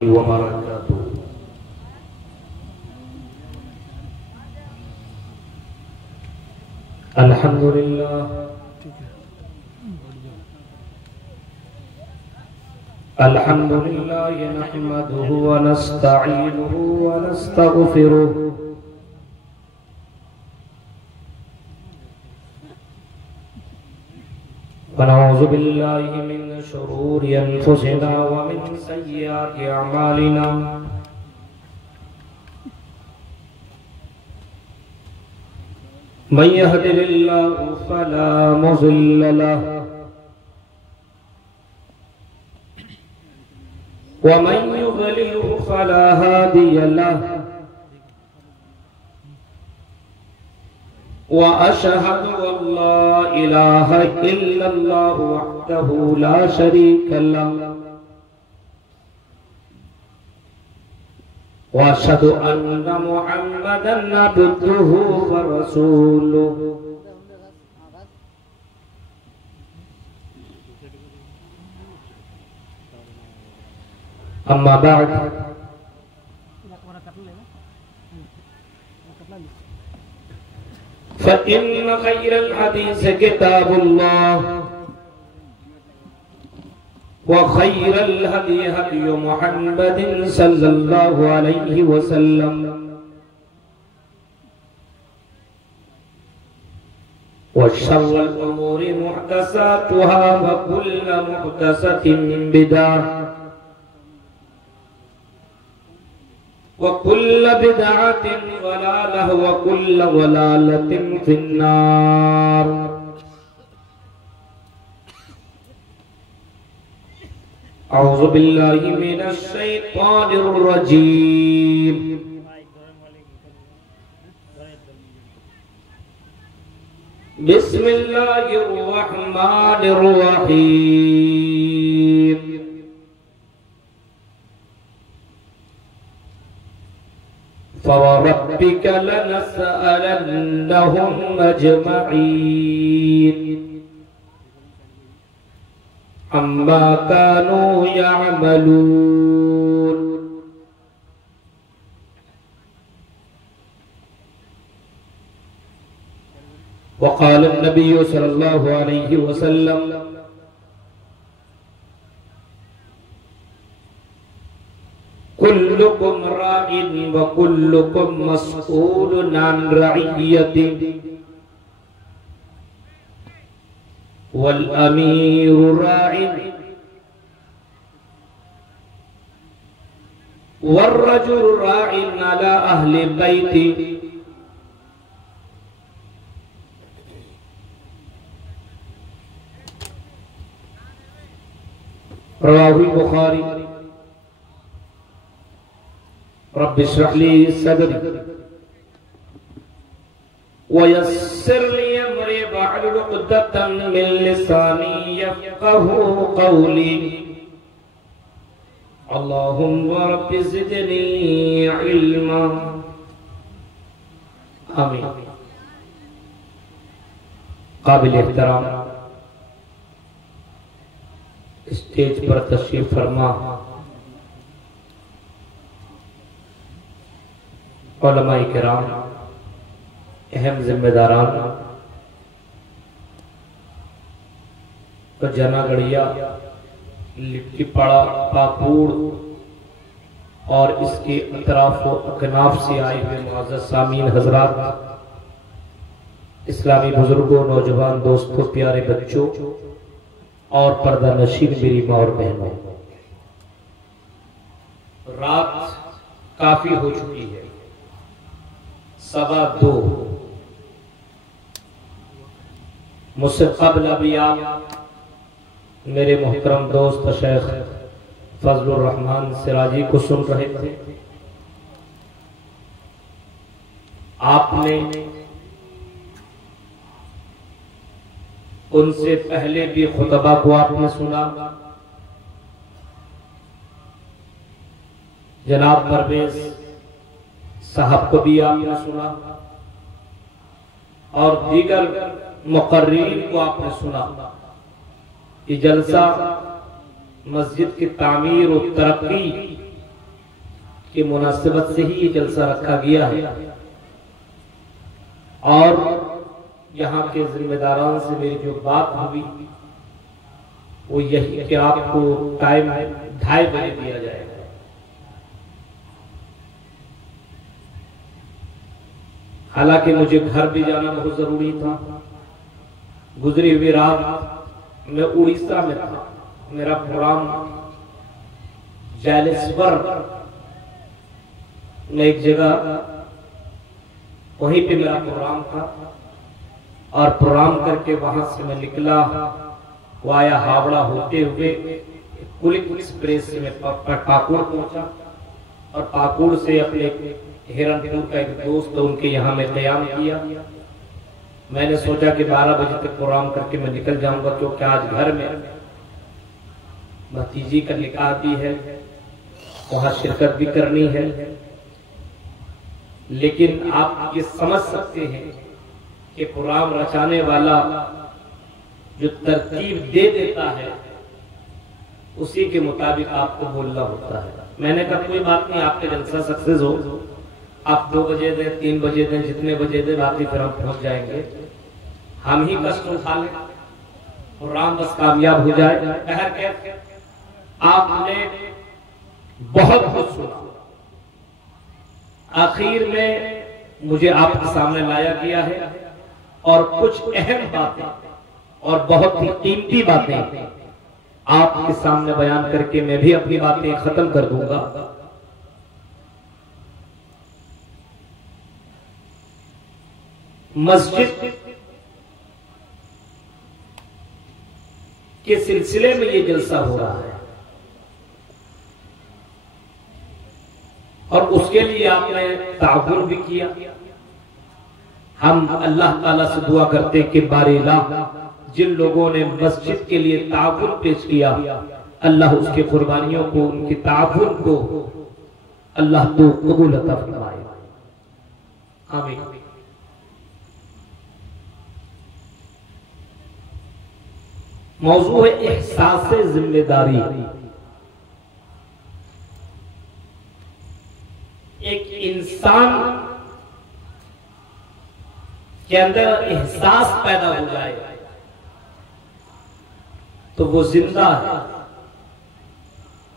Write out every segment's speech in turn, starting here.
وبركاته. الحمد لله نحمده ونستعينه ونستغفره ونعوذ بالله من شرور أنفسنا ومن سيئات أعمالنا من يهده الله فلا مضل له ومن يضلل فلا هادي له وأشهد أن لا إله إلا الله وحده لا شريك له وأشهد أن محمدا عبده ورسوله أما بعد فإن خير الحديث كتاب الله وخير الهدي هدي محمد صلى الله عليه وسلم وشر الأمور محدثاتها وكل محدثة بدعة وكل بدعة ضلالة وكل ضلالة في النار. أعوذ بالله من الشيطان الرجيم. بسم الله الرحمن الرحيم. فوربك لنسألنهم أجمعين عما كانوا يعملون. وقال النبي صلى الله عليه وسلم كلكم راع وكلكم مسؤول عن رعيته والأمير راع والرجل راع على أهل بيته رواه البخاري. رب اشرح لي صدري ويسر لي امري واحلل عقدة من لساني يفقهوا قولي. اللهم رب زدني علما. آمین. قابل احترام اسٹیج پر تشریف فرما علماء کرام، اہم ذمہ داران جنا گڑیا، لٹی پڑا، پاپوڑ اور اس کے اطراف و اکناف سے آئے ہوئے معزز سامعین حضرات، اسلامی بزرگوں، نوجوان دوستوں، پیارے بچوں اور پردہ نشین میری ماں اور بہنوں، رات کافی ہو چکی ہے، 2:15. مجھ سے قبل ابھی آپ میرے محترم دوست شیخ فضل الرحمن سراجی کو سن رہے تھے. آپ نے ان سے پہلے بھی خطبہ کو آپ نے سنا. جناب پرویز صاحب کو بھی آپ نے سنا اور دیگر مقررین کو آپ نے سنا. یہ جلسہ مسجد کی تعمیر و ترقی کی مناسبت سے ہی یہ جلسہ رکھا گیا ہے، اور یہاں کے ذمہ داران سے میری جو بات ہوئی وہ یہی کہ آپ کو ٹائم 2:30 بجے دیا جائے گا۔ حالانکہ مجھے گھر بھی جانا بہت ضروری تھا، گزری ہوئی رات میں اڑیسہ میں تھا، میرا پروگرام جیلسور میں ایک جگہ، وہیں پہ میرا پروگرام تھا، اور پروگرام کر کے وہاں سے میں نکلا وایا ہاوڑا ہوتے ہوئے کلک ایکسپریس سے میں پاکوڑ پہنچا، اور پاکوڑ سے اپنے ہرن پور کا ایک دوست ان کے یہاں میں قیام کیا۔ میں نے سوچا کہ 12 بجے تک پروگرام کر کے میں نکل جاؤں گا، کیونکہ آج گھر میں بھتیجی کا نکاح بھی ہے، وہاں شرکت بھی کرنی ہے۔ لیکن آپ یہ سمجھ سکتے ہیں کہ پروگرام رچانے والا جو ترتیب دے دیتا ہے اسی کے مطابق آپ کو بولنا ہوتا ہے۔ میں نے کہا کوئی بات نہیں، آپ کے جلسہ سکسیس ہو، آپ 2 بجے دیں، 3 بجے دیں، جتنے بجے دیں، باقی پھر ہم پہنچ جائیں گے، ہم ہی کشٹ اٹھا لیں، پروگرام بس کامیاب ہو جائے۔ آپ نے بہت کچھ سنا، آخر میں مجھے آپ کے سامنے لایا گیا ہے، اور کچھ اہم باتیں اور بہت ہی قیمتی باتیں آپ کے سامنے بیان کر کے میں بھی اپنی باتیں ختم کر دوں گا۔ مسجد کے سلسلے میں یہ جلسہ ہو رہا ہے، اور اس کے لیے آپ نے تعاون بھی کیا۔ ہم اللہ تعالیٰ سے دعا کرتے کہ باری الہ جن لوگوں نے مسجد کے لیے تعاون پیش کیا، اللہ اس کی قربانیوں کو، ان کی تعاون کو اللہ تو قبول عطا فرمائے، آمین۔ موضوع ہے احساس ذمہ داری۔ ایک انسان کے اندر احساس پیدا ہو جائے تو وہ زندہ ہے،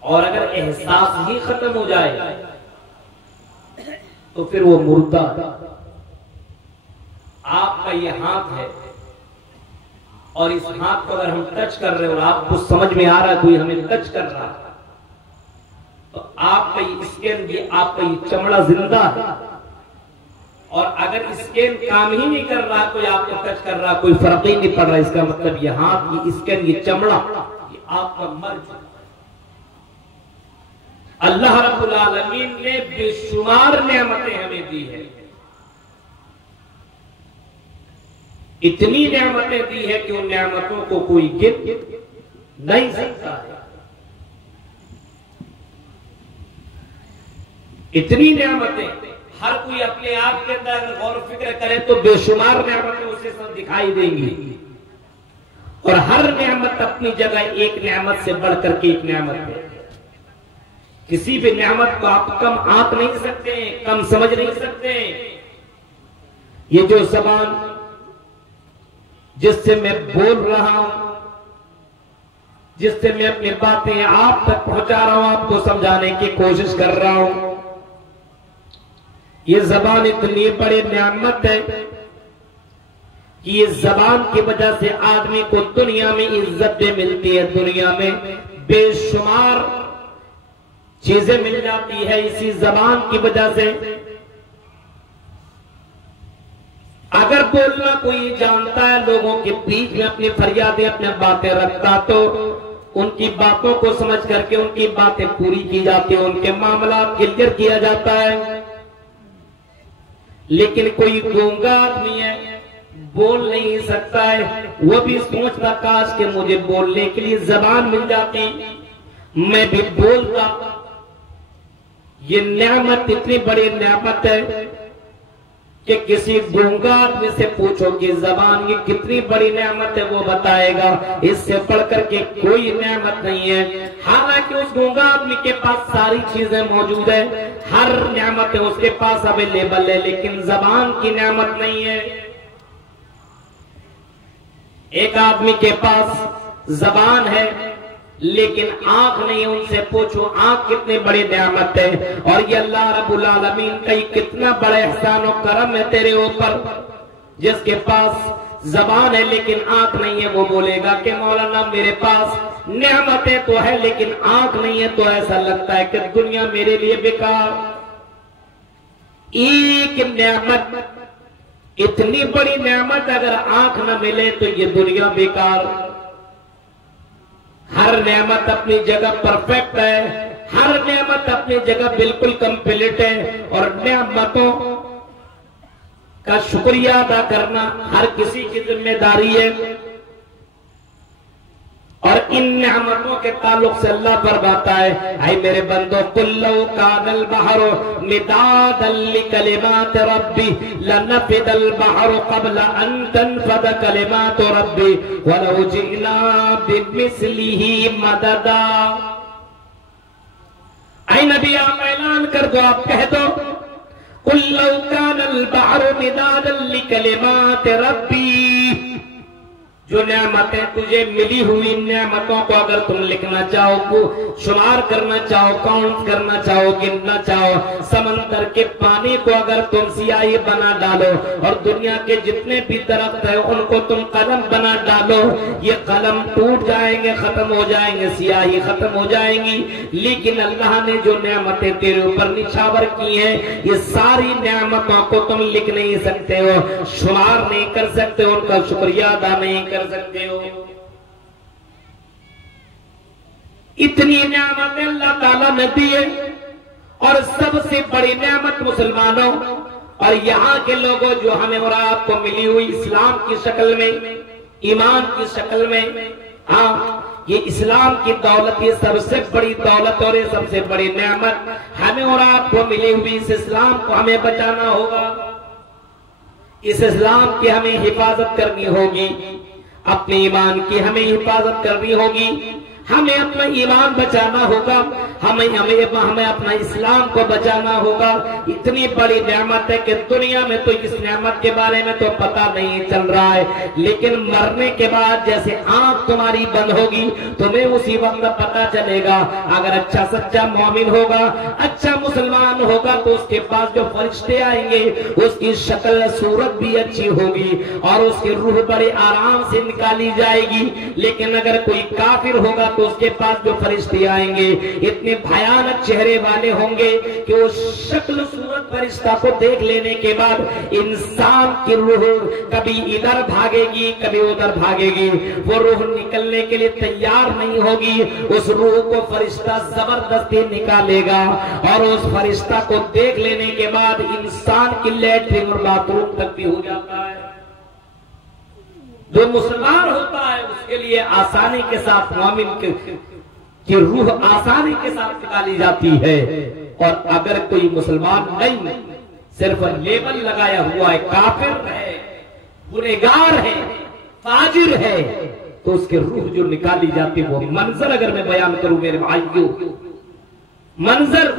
اور اگر احساس ہی ختم ہو جائے تو پھر وہ مردہ ہے۔ آپ کا یہ ہاتھ ہے، اور اس ہاتھ کو اگر ہم ٹچ کر رہے ہیں اور آپ کو سمجھ میں آ رہا ہے کوئی ہمیں ٹچ کر رہا ہے، تو آپ کا یہ اسکین بھی، آپ کا یہ چمڑا زندہ ہے، اور اگر اسکین کام ہی نہیں کر رہا، کوئی آپ کو ٹچ کر رہا، کوئی فرق ہی نہیں پڑ رہا، اس کا مطلب یہ ہاتھ، یہ اسکین، یہ چمڑا، یہ آپ کا مر چکا۔ اللہ رب العالمین نے بے شمار نعمتیں ہمیں دی ہیں، اتنی نعمتیں دی ہے کہ ان نعمتوں کو کوئی گن نہیں سکتا ہے۔ اتنی نعمتیں، ہر کوئی اپنے آپ کے اندر اگر غور و فکر کرے تو بے شمار نعمتیں اسے سب دکھائی دیں گی، اور ہر نعمت اپنی جگہ ایک نعمت سے بڑھ کر کے ایک نعمت ہے۔ کسی بھی نعمت کو آپ کم آنک نہیں سکتے، کم سمجھ نہیں سکتے۔ یہ جو زبان جس سے میں بول رہا ہوں، جس سے میں اپنی باتیں آپ تک پہنچا رہا ہوں، آپ کو سمجھانے کی کوشش کر رہا ہوں، یہ زبان اتنی بڑی نعمت ہے کہ یہ زبان کی وجہ سے آدمی کو دنیا میں عزت بھی ملتی ہے، دنیا میں بے شمار چیزیں مل جاتی ہے اسی زبان کی وجہ سے۔ اگر بولنا کوئی جانتا ہے، لوگوں کے بیچ میں اپنی فریادیں، اپنے باتیں رکھتا، تو ان کی باتوں کو سمجھ کر کے ان کی باتیں پوری کی جاتی ہیں، ان کے معاملات کلیئر کیا جاتا ہے۔ لیکن کوئی گونگا آدمی ہے، بول نہیں سکتا ہے، وہ بھی سوچتا کاش کہ مجھے بولنے کے لیے زبان مل جاتی، میں بھی بولتا۔ یہ نعمت اتنی بڑی نعمت ہے کہ کسی گونگا آدمی سے پوچھو کہ زبان یہ کتنی بڑی نعمت ہے، وہ بتائے گا اس سے بڑھ کر کے کوئی نعمت نہیں ہے۔ حالانکہ اس گونگا آدمی کے پاس ساری چیزیں موجود ہیں، ہر نعمت اس کے پاس اویلیبل ہے، لیکن زبان کی نعمت نہیں ہے۔ ایک آدمی کے پاس زبان ہے لیکن آنکھ نہیں، ان سے پوچھو آنکھ کتنی بڑی نعمت ہے، اور یہ اللہ رب العالمین کا کتنا بڑا احسان و کرم ہے تیرے اوپر۔ جس کے پاس زبان ہے لیکن آنکھ نہیں ہے، وہ بولے گا کہ مولانا میرے پاس نعمتیں تو ہے لیکن آنکھ نہیں ہے، تو ایسا لگتا ہے کہ دنیا میرے لیے بیکار۔ ایک نعمت، اتنی بڑی نعمت، اگر آنکھ نہ ملے تو یہ دنیا بیکار۔ ہر نعمت اپنی جگہ پرفیکٹ ہے، ہر نعمت اپنی جگہ بالکل کمپلیٹ ہے، اور نعمتوں کا شکریہ ادا کرنا ہر کسی کی ذمہ داری ہے۔ اور ان نعمتوں کے تعلق سے اللہ فرماتا ہے اے میرے بندو قل لو کان البحر مدادا لکلمات ربی لنفد البحر قبل ان تنفد کلمات ربی ولو جئنا بمثله مددا۔ اے نبی آپ اعلان کر دو، آپ کہہ دو قل لو کان البحر مدادا لکلمات ربی، جو نعمتیں تجھے ملی ہوئی نعمتوں کو اگر تم لکھنا چاہو، شمار کرنا چاہو، کاؤنٹ کرنا چاہو، گننا چاہو، سمندر کے پانی کو اگر تم سیاہی بنا ڈالو اور دنیا کے جتنے بھی درخت ہیں ان کو تم قلم بنا ڈالو، یہ قلم ٹوٹ جائیں گے، ختم ہو جائیں گے، سیاہی ختم ہو جائیں گی۔ لیکن اللہ نے جو نعمتیں تیرے اوپر نچھاور کی ہیں، یہ ساری نعمتوں کو تم لکھ نہیں سکتے ہو، شمار نہیں کر سکتے، ان کا شکریہ ادا نہیں کر سکتے ہو۔ اتنی نعمتیں اللہ تعالیٰ نے دی ہے، اور سب سے بڑی نعمت مسلمانوں اور یہاں کے لوگوں جو ہمیں اور آپ کو ملی ہوئی اسلام کی شکل میں، ایمان کی شکل میں، ہاں یہ اسلام کی دولت، یہ سب سے بڑی دولت اور یہ سب سے بڑی نعمت ہمیں اور آپ کو ملی ہوئی، اس اسلام کو ہمیں بچانا ہوگا، اس اسلام کی ہمیں حفاظت کرنی ہوگی، اپنے ایمان کی ہمیں حفاظت کرنی ہوگی، ہمیں اپنا ایمان بچانا ہوگا، ہمیں اپنا اسلام کو بچانا ہوگا۔ اتنی بڑی نعمت ہے کہ دنیا میں تو اس نعمت کے بارے میں تو پتہ نہیں چل رہا ہے، لیکن مرنے کے بعد جیسے آنکھ تمہاری بند ہوگی تمہیں اسی وقت پتہ چلے گا۔ اگر اچھا سچا مومن ہوگا، اچھا مسلمان ہوگا تو اس کے پاس جو فرشتے آئیں گے اس کی شکل صورت بھی اچھی ہوگی اور اس کی روح بڑے آرام سے نکالی جائے گی۔ لیکن اگر کوئی کافر ہوگا تو اس کے پاس جو فرشتے آئیں گے اتنے بھیانک چہرے والے ہوں گے کہ وہ شکل صورت فرشتہ کو دیکھ لینے کے بعد انسان کی روح کبھی ادھر بھاگے گی کبھی ادھر بھاگے گی، وہ روح نکلنے کے لیے تیار نہیں ہوگی۔ اس روح کو فرشتہ زبردستی نکالے گا اور اس فرشتہ کو دیکھ لینے کے بعد انسان کی لیٹرین اور باتھ روم تک بھی ہو جاتا ہے۔ جو مسلمان ہوتا ہے اس کے لیے آسانی کے ساتھ مومن کی روح آسانی کے ساتھ نکالی جاتی ہے، اور اگر کوئی مسلمان نہیں صرف لیبل لگایا ہوا ہے، کافر ہے، گنہگار ہے، فاجر ہے، تو اس کی روح جو نکالی جاتی ہے وہ منظر اگر میں بیان کروں میرے بھائیوں، منظر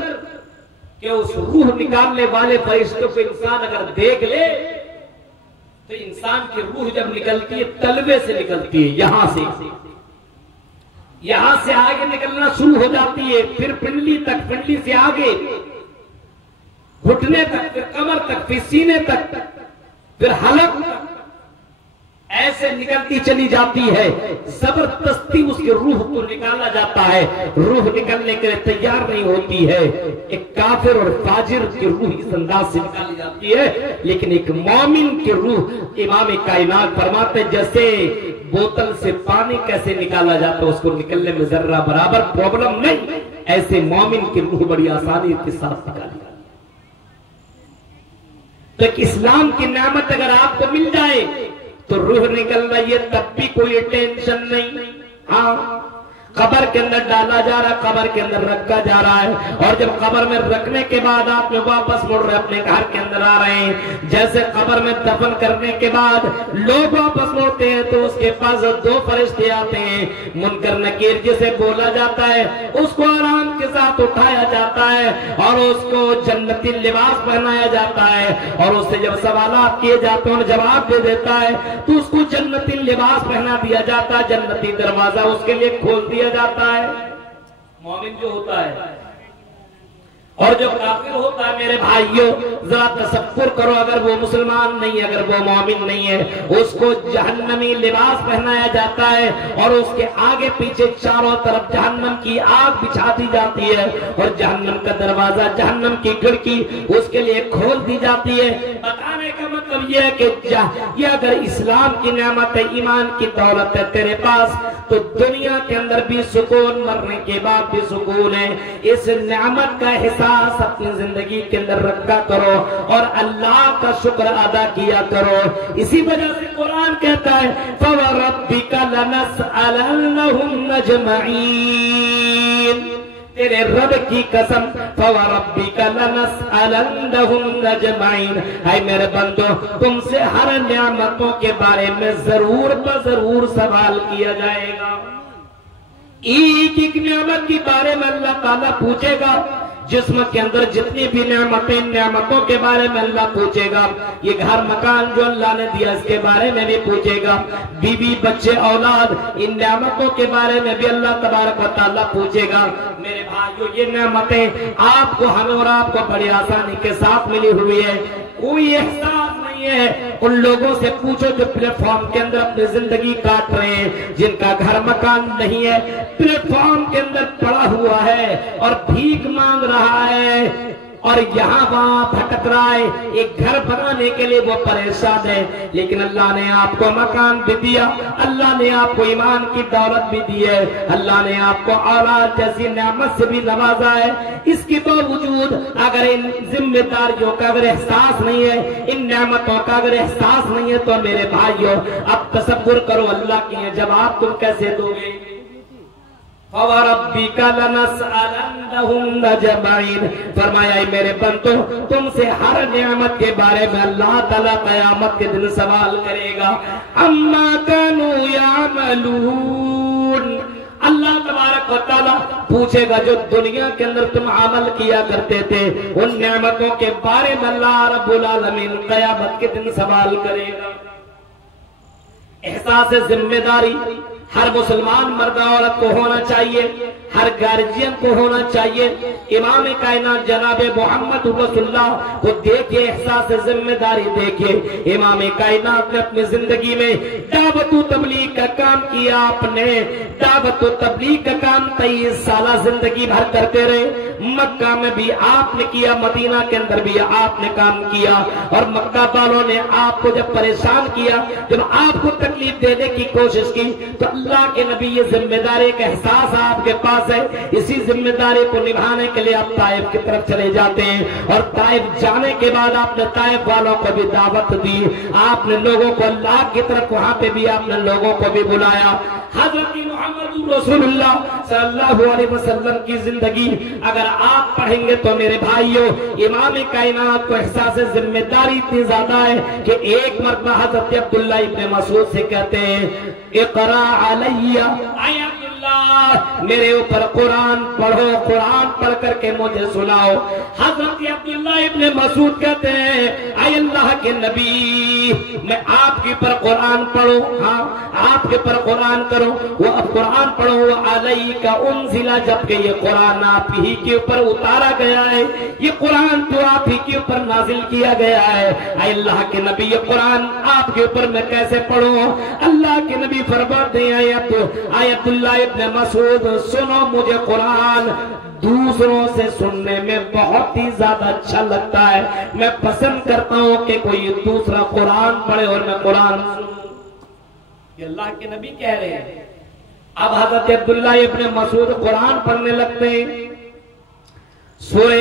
کہ اس روح نکالنے والے فرشتوں کو انسان اگر دیکھ لے تو انسان کی روح جب نکلتی ہے تلوے سے نکلتی ہے، یہاں سے آگے نکلنا شروع ہو جاتی ہے، پھر پنڈلی تک، پنڈلی سے آگے گھٹنے تک، پھر کمر تک، پھر سینے تک، پھر حلق تک، ایسے نکلتی چلی جاتی ہے۔ زبردستی اس کی روح کو نکالا جاتا ہے، روح نکلنے کے لیے تیار نہیں ہوتی ہے۔ ایک کافر اور فاجر کی روح اس انداز سے نکالی جاتی ہے، لیکن ایک مومن کی روح امام کائنات فرماتے جیسے بوتل سے پانی کیسے نکالا جاتا ہے اس کو نکلنے میں ذرہ برابر پرابلم نہیں، ایسے مومن کی روح بڑی آسانی کے ساتھ نکالی جاتی ہے۔ تو ایک اسلام کی نعمت اگر آپ کو مل جائے تو روح نکلنا یہ تب بھی کوئی ٹینشن نہیں۔ ہاں قبر کے اندر ڈالا جا رہا ہے، قبر کے اندر رکھا جا رہا ہے، اور جب قبر میں رکھنے کے بعد آپ میں واپس مڑ رہے اپنے گھر کے اندر آ رہے ہیں، جیسے قبر میں دفن کرنے کے بعد لوگ واپس مڑتے ہیں تو اس کے پاس دو فرشتے آتے ہیں، منکر نکیر جسے بولا جاتا ہے، اس کو آرام کے ساتھ اٹھایا جاتا ہے اور اس کو جنتی لباس پہنایا جاتا ہے، اور اس سے جب سوالات کیے جاتے ہیں اور جواب دے دیتا ہے تو اس کو جنتی لباس پہنا دیا جاتا ہے، جنتی دروازہ اس کے لیے کھول دیا جاتا ہے۔ مومن جو ہوتا ہے اور جو کافر ہوتا ہے، میرے بھائیوں ذرا تصور کرو، اگر وہ مسلمان نہیں ہے، اگر وہ مومن نہیں ہے، اس کو جہنمی لباس پہنایا جاتا ہے اور اس کے آگے پیچھے چاروں طرف جہنم کی آگ بچھا دی جاتی ہے اور جہنم کا دروازہ، جہنم کی کھڑکی اس کے لیے کھول دی جاتی ہے۔ بتانے کا مطلب یہ ہے کہ یہ اگر اسلام کی نعمت ہے، ایمان کی دولت ہے تیرے پاس، تو دنیا کے اندر بھی سکون، مرنے کے بعد بھی سکون ہے۔ اس نعمت کا احساس اپنی زندگی کے اندر رکھا کرو اور اللہ کا شکر ادا کیا کرو۔ اسی وجہ سے قرآن کہتا ہے فَوَرَبِّكَ لَنَسْأَلَنَّهُمْ أَجْمَعِينَ، تیرے رب کی قسم، فَوَرَبِّكَ لَنَسْأَلَنَّهُمْ أَجْمَعِينَ، اے میرے بندو تم سے ہر نعمتوں کے بارے میں ضرور بضرور سوال کیا جائے گا۔ ایک ایک نعمت کے بارے میں اللہ تعالیٰ پوچھے گا، جسم کے اندر جتنی بھی نعمتیں، نعمتوں کے بارے میں اللہ پوچھے گا، یہ گھر مکان جو اللہ نے دیا اس کے بارے میں بھی پوچھے گا، بیوی بچے اولاد، ان نعمتوں کے بارے میں بھی اللہ تبارک و تعالیٰ پوچھے گا۔ میرے بھائیو یہ نعمتیں آپ کو، ہمیں اور آپ کو بڑی آسانی کے ساتھ ملی ہوئی ہے، کوئی احساس نہیں ہے۔ ان لوگوں سے پوچھو جو پلیٹ فارم کے اندر اپنی زندگی کاٹ رہے ہیں، جن کا گھر مکان نہیں ہے، پلیٹ فارم کے اندر پڑا ہوا ہے اور بھیک مانگ رہا ہے اور یہاں وہاں بھٹک رہا ہے، ایک گھر بنانے کے لیے وہ پریشان ہے، لیکن اللہ نے آپ کو مکان بھی دیا، اللہ نے آپ کو ایمان کی دولت بھی دی ہے، اللہ نے آپ کو اولاد جیسی نعمت سے بھی نوازا ہے۔ اس کے باوجود اگر ان ذمہ داریوں کا اگر احساس نہیں ہے، ان نعمتوں کا اگر احساس نہیں ہے، تو میرے بھائیوں اب تصور کرو اللہ کی جواب تم کیسے دو گے؟ فَوَرَبِّكَ لَنَسْأَلَنَّهُمْ أَجْمَعِينَ، فرمایا اے میرے بندو تم سے ہر نعمت کے بارے میں اللہ تعالیٰ قیامت کے دن سوال کرے گا۔ عَمَّا كَانُوا يَعْمَلُونَ، اللہ تبارک و تعالیٰ پوچھے گا جو دنیا کے اندر تم عمل کیا کرتے تھے، ان نعمتوں کے بارے میں اللہ رب العالمین قیامت کے دن سوال کرے گا۔ احساس ذمہ داری ہر مسلمان مرد عورت کو ہونا چاہیے، ہر گارجین کو ہونا چاہیے۔ امام کائنات جناب محمد رسول اللہ کو دیکھیے، احساس ذمہ داری دیکھیے۔ امام کائنات نے اپنی زندگی میں دعوت و تبلیغ کا کام کیا، آپ نے دعوت و تبلیغ کا کام 23 سالہ زندگی بھر کرتے رہے۔ مکہ میں بھی آپ نے کیا، مدینہ کے اندر بھی آپ نے کام کیا، اور مکہ والوں نے آپ کو جب پریشان کیا، جب آپ کو تکلیف دینے کی کوشش کی، تو اللہ کے نبی یہ ذمہ داری کا احساس آپ کے پاس ہے، اسی ذمہ داری کو نبھانے کے لیے آپ طائف کی طرف چلے جاتے ہیں، اور طائف جانے کے بعد آپ نے طائف والوں کو بھی دعوت دی، آپ نے لوگوں کو اللہ کی طرف، وہاں پہ بھی آپ نے لوگوں کو بھی بلایا۔ حضرت محمد رسول اللہ صلی اللہ علیہ وسلم کی زندگی اگر آپ پڑھیں گے تو میرے بھائیوں، امام کائنات کو احساس ذمہ داری اتنی زیادہ ہے کہ ایک مرتبہ حضرت عبداللہ ابن مسعود سے کہتے ہیں اقرا علیہ، اے عبداللہ میرے اوپر قرآن پڑھو، قرآن پڑھ کر کے مجھے سناؤ۔ حضرت عبداللہ ابن مسعود کہتے ہیں اے اللہ کے نبی میں آپ کے پر قرآن پڑھوں، ہاں آپ کے پر قرآن کروں، وہ اب قرآن پڑھو، وہ علیک انزل، جبکہ یہ قرآن آپ ہی کے اوپر اتارا گیا ہے، یہ قرآن تو آپ ہی کے اوپر نازل کیا گیا ہے، اے اللہ کے نبی یہ قرآن آپ کے اوپر میں کیسے پڑھوں؟ اللہ کے نبی فرماتے ہیں اے عبداللہ ابن مسعود سنو، مجھے قرآن دوسروں سے سننے میں بہت ہی زیادہ اچھا لگتا ہے، میں پسند کرتا ہوں کہ کوئی دوسرا قرآن پڑھے اور میں قرآن سنوں۔ یہ اللہ کے نبی کہہ رہے ہیں۔ اب حضرت عبداللہ ابن مسعود قرآن پڑھنے لگتے ہیں، سورہ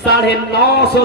950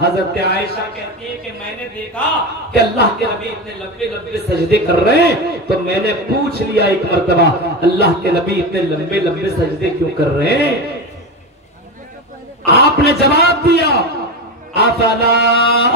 حضرت عائشہ کہتی ہے کہ میں نے دیکھا کہ اللہ کے نبی اتنے لمبے لمبے سجدے کر رہے ہیں تو میں نے پوچھ لیا ایک مرتبہ اللہ کے نبی اتنے لمبے لمبے سجدے کیوں کر رہے ہیں؟ آپ نے جواب دیا افلا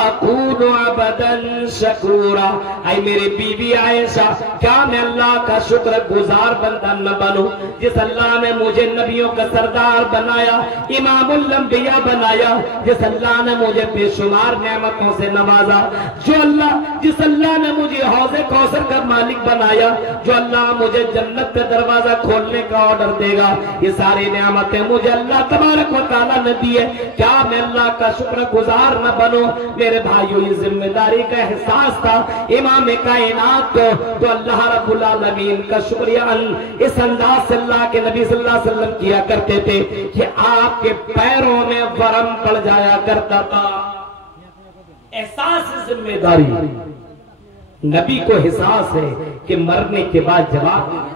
اکون عبدا شکورا، اے میری بیوی عائشہ کیا میں اللہ کا شکر گزار بندہ نہ بنوں؟ جس اللہ نے مجھے نبیوں کا سردار بنایا، امام الانبیاء بنایا، جس اللہ نے مجھے بے شمار نعمتوں سے نوازا، جس اللہ نے مجھے حوض کوثر کا مالک بنایا، جو اللہ مجھے جنت کا دروازہ کھولنے کا آرڈر دے گا، یہ ساری نعمتیں مجھے اللہ تبارک و تعالیٰ نے دی ہے، کیا میں اللہ کا شکر گزار نہ بنو؟ میرے بھائیو یہ ذمہ داری کا احساس تھا امام کائنات کو، تو اللہ رب العالمین کا شکریہ اس انداز سے اللہ کے نبی صلی اللہ علیہ وسلم کیا کرتے تھے کہ آپ کے پیروں میں ورم پڑ جایا کرتا تھا۔ احساس ذمہ داری، نبی کو احساس ہے کہ مرنے کے بعد جواب دینا،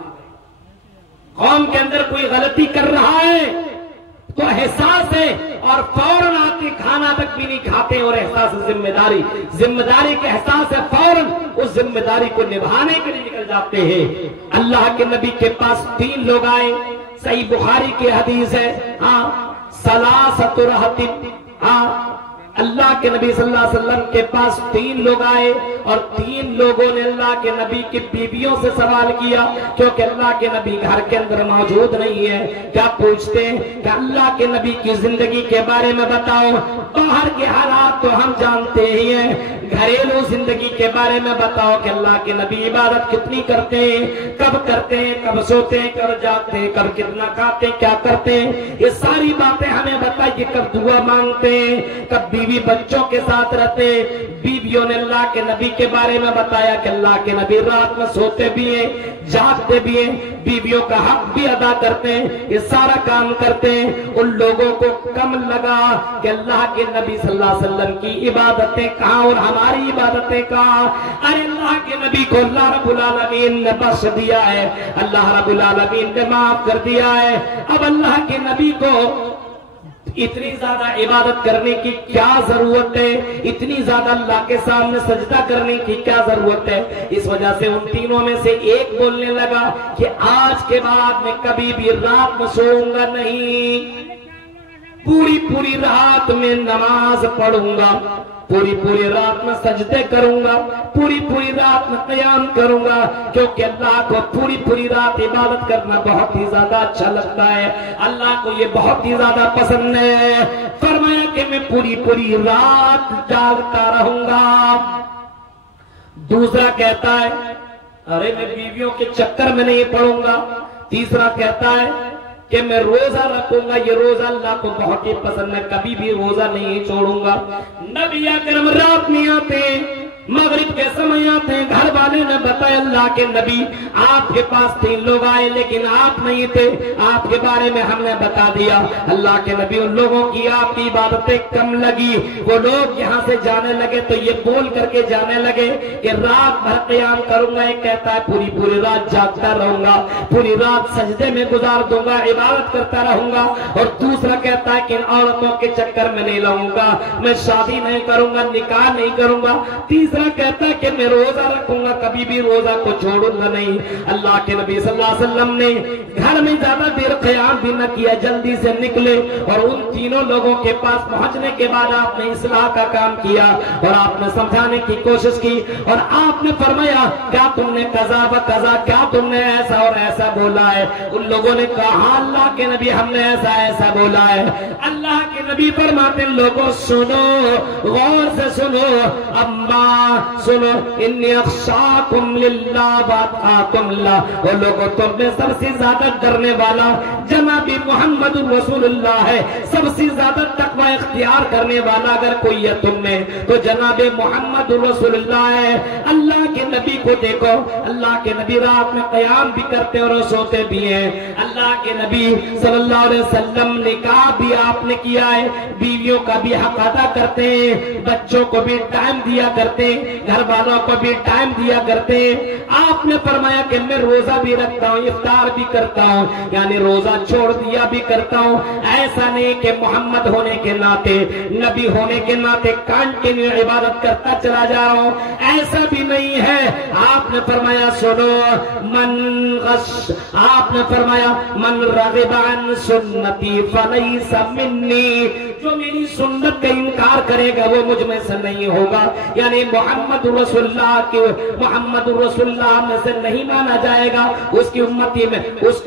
قوم کے اندر کوئی غلطی کر رہا ہے تو احساس ہے اور فوراً آتے کھانا تک بھی نہیں کھاتے، اور احساس ذمہ داری کے احساس ہے، فوراً اس ذمہ داری کو نبھانے کے لیے نکل جاتے ہیں۔ اللہ کے نبی کے پاس 3 لوگ آئے، صحیح بخاری کی حدیث ہے، ثلاثۃ رہط، اللہ کے نبی صلی اللہ علیہ وسلم کے پاس 3 لوگ آئے اور 3 لوگوں نے اللہ کے نبی کی بیویوں سے سوال کیا، کیونکہ اللہ کے نبی گھر کے اندر موجود نہیں ہے۔ کیا پوچھتے ہیں کہ اللہ کے نبی کی زندگی کے بارے میں بتاؤ، باہر کے حالات تو ہم جانتے ہی ہیں، گھریلو زندگی کے بارے میں بتاؤ کہ اللہ کے نبی عبادت کتنی کرتے ہیں، کب سوتے ہیں، کب جاگتے ہیں، کب کتنا کھاتے ہیں، کیا کرتے ہیں، یہ ساری باتیں ہمیں بتائیے، کب دعا مانگتے ہیں، کب بیوی بچوں کے ساتھ رہتے ہیں۔ بیویوں نے اللہ کے نبی کے بارے میں بتایا کہ اللہ کے نبی رات میں سوتے بھی ہیں، جاگتے بھی ہیں، بیویوں کا حق بھی ادا کرتے ہیں، یہ سارا کام کرتے ہیں۔ ان لوگوں کو کم لگا کہ اللہ کے نبی صلی اللہ علیہ وسلم کی عبادتیں کہاں اور ہماری عبادتیں کہاں؟ ارے اللہ کے نبی کو اللہ رب العالمین نے بخش دیا ہے، اللہ رب العالمین نے معاف کر دیا ہے، اب اللہ کے نبی کو اتنی زیادہ عبادت کرنے کی کیا ضرورت ہے؟ اتنی زیادہ اللہ کے سامنے سجدہ کرنے کی کیا ضرورت ہے؟ اس وجہ سے ان تینوں میں سے ایک بولنے لگا کہ آج کے بعد میں کبھی بھی رات میں سوؤں گا نہیں، پوری رات میں نماز پڑھوں گا، پوری رات میں سجدے کروں گا، پوری رات میں قیام کروں گا، کیونکہ اللہ کو پوری رات عبادت کرنا بہت ہی زیادہ اچھا لگتا ہے، اللہ کو یہ بہت ہی زیادہ پسند ہے۔ فرمایا کہ میں پوری رات جاگتا رہوں گا۔ دوسرا کہتا ہے ارے میں بیویوں کے چکر میں نہیں پڑوں گا۔ تیسرا کہتا ہے کہ میں روزہ رکھوں گا، یہ روزہ اللہ کو بہت ہی پسند ہے، کبھی بھی روزہ نہیں چھوڑوں گا۔ نبی اکرم رات میں آتے، مغرب کے سمے آتے ہیں، گھر والے نے بتایا اللہ کے نبی آپ کے پاس 3 لوگ آئے لیکن آپ نہیں تھے، آپ کے بارے میں ہم نے بتا دیا۔ اللہ کے نبی ان لوگوں کی آپ کی عبادتیں کم لگی، وہ لوگ یہاں سے جانے لگے تو یہ بول کر کے جانے لگے کہ رات بھر قیام کروں گا، ایک کہتا ہے پوری رات جاگتا رہوں گا، پوری رات سجدے میں گزار دوں گا، عبادت کرتا رہوں گا، اور دوسرا کہتا ہے کہ ان عورتوں کے چکر میں نہیں لگوں گا، میں شادی نہیں کروں گا، نکاح نہیں کروں گا، تیسرا کہتا ہے کہ میں روزہ رکھوں گا، کبھی بھی روزہ کو چھوڑوں گا نہیں۔ اللہ کے نبی صلی اللہ علیہ وسلم نے گھر میں زیادہ دیر قیام بھی نہ کیا، جلدی سے نکلے اور ان تینوں لوگوں کے پاس پہنچنے کے بعد آپ نے اصلاح کا کام کیا اور آپ نے سمجھانے کی کوشش کی اور آپ نے فرمایا کیا تم نے قضا و قضا، کیا تم نے ایسا اور ایسا بولا ہے؟ ان لوگوں نے کہا اللہ کے نبی ہم نے ایسا بولا ہے۔ اللہ کے نبی فرماتے ہیں لوگوں سنو، غور سے سنو، اما سنو، انی اخشاکم للہ واتقاکم اللہ، وہ لوگوں تم میں سب سے زیادہ ڈرنے والا جناب محمد رسول اللہ ہے، سب سے زیادہ تقوی اختیار کرنے والا اگر کوئی ہے تم میں تو جناب محمد رسول اللہ ہے۔ اللہ کے نبی کو دیکھو، اللہ کے نبی رات میں قیام بھی کرتے اور سوتے بھی ہیں۔ اللہ کے نبی صلی اللہ علیہ وسلم نکاح بھی آپ نے کیا ہے، بیویوں کا بھی حق ادا کرتے ہیں، بچوں کو بھی ٹائم دیا کرتے کرتے, گھر والوں کو بھی ٹائم دیا کرتے. آپ نے فرمایا کہ میں روزہ بھی رکھتا ہوں, افطار بھی کرتا ہوں, یعنی روزہ چھوڑ دیا بھی کرتا ہوں. ایسا نہیں کہ محمد ہونے کے ناطے, نبی ہونے کے ناطے کنٹینیو عبادت کرتا چلا جا رہا ہوں, ایسا بھی نہیں ہے. آپ نے فرمایا سنو, آپ نے فرمایا من رغب عن سنتی فلیس منی, جو میری سنت کا انکار کرے گا وہ مجھ میں سے نہیں ہوگا. یعنی محمد رسول اللہ میں سے نہیں مانا جائے گا, اس کی امتی میں, اس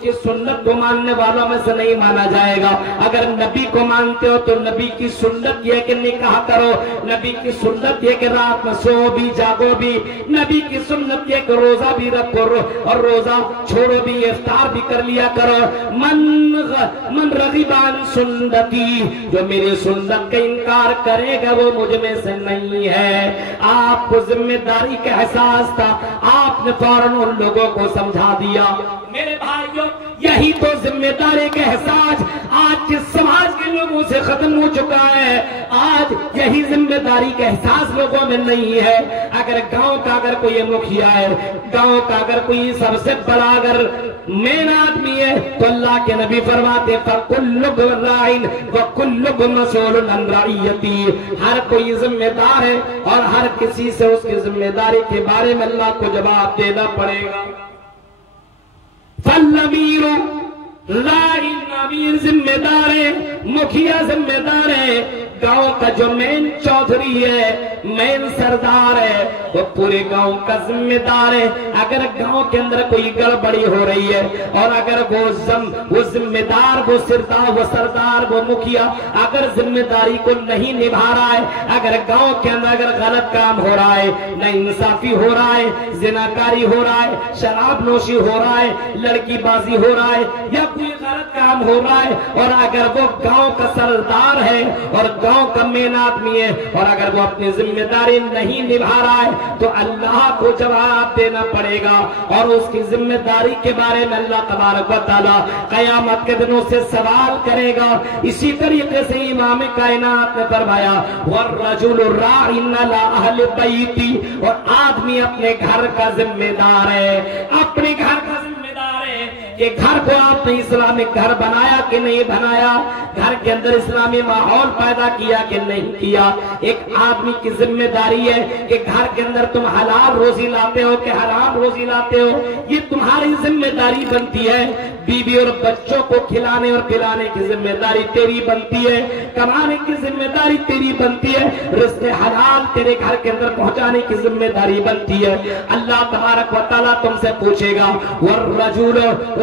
کی سنت کو ماننے والوں میں سے نہیں مانا جائے گا. اگر نبی کو مانتے ہو تو نبی کی سنت یہ کہ نکاح کرو, نبی کی سنت یہ کہ رات میں سو بھی جاگو بھی, نبی کی سنت یہ کہ روزہ بھی رکھو اور روزہ چھوڑو بھی, افطار بھی کر لیا کرو. من رغب عن سنتی, جو میری سنت کا انکار کرے گا وہ مجھ میں سے نہیں ہے. آپ کو ذمہ داری کا احساس تھا, آپ نے فوراً ان لوگوں کو سمجھا دیا. میرے بھائیوں, یہی تو ذمہ داری کا احساس آج کے سماج کے لوگوں سے ختم ہو چکا ہے. آج یہی ذمہ داری کا احساس لوگوں میں نہیں ہے. اگر گاؤں کا اگر کوئی مکھیا ہے, گاؤں کا اگر کوئی سب سے بڑا اگر مین آدمی ہے تو اللہ کے نبی فرماتے فَكُلُّكُمْ رَاعٍ وَكُلُّكُمْ مَسْئُولٌ عَنْ رَعِيَّتِهِ, ہر کوئی ذمہ دار ہے اور ہر کسی سے اس کی ذمہ داری کے بارے میں اللہ کو جواب دینا پڑے گا. فَالْأَمِيرُ راعٍ, امیر ذمہ دار ہے, مکھیا ذمہ دار ہے, گاؤں کا جو مین چودھری ہے, مین سردار ہے, وہ پورے گاؤں کا ذمہ دار ہے. اگر گاؤں کے اندر کوئی گڑبڑی ہو رہی ہے اور اگر وہ ذمہ دار, وہ سردار, وہ مکھیا اگر ذمہ داری کو نہیں نبھا رہا ہے, اگر گاؤں کے اندر اگر غلط کام ہو رہا ہے, ناانصافی ہو رہا ہے, زناکاری ہو رہا ہے, شراب نوشی ہو رہا ہے, لڑکی بازی ہو رہا ہے, یا کوئی غلط کام ہو رہا ہے, اور اگر وہ گاؤں کا سردار ہے اور گاؤں کا مین آدمی ہے اور اگر وہ اپنی ذمہ داری نہیں نبھا رہا ہے تو اللہ کو جواب دینا پڑے گا. اور اس کی ذمہ داری کے بارے میں اللہ تبارک و تعالی قیامت کے دنوں سے سوال کرے گا. اسی طریقے سے امام کائنات نے فرمایا والرجل راع علی اہل بیتی, اور آدمی اپنے گھر کا ذمہ دار ہے, اپنے گھر کا ذمہ دار ہے کہ گھر کو آپ نے اسلامک گھر بنایا کہ نہیں بنایا, گھر کے اندر اسلامی ماحول پیدا کیا کہ نہیں کیا. ایک آدمی کی ذمہ داری ہے کہ گھر کے اندر تم حلال روزی لاتے ہو کہ حرام روزی لاتے ہو, یہ تمہاری ذمہ داری بنتی ہے. بیوی اور بچوں کو کھلانے اور پلانے کی ذمہ داری تیری بنتی ہے, کمانے کی ذمہ داری تیری بنتی ہے, رزق حلال تیرے گھر کے اندر پہنچانے کی ذمہ داری بنتی ہے. اللہ تبارک و تعالیٰ تم سے پوچھے گا والرجل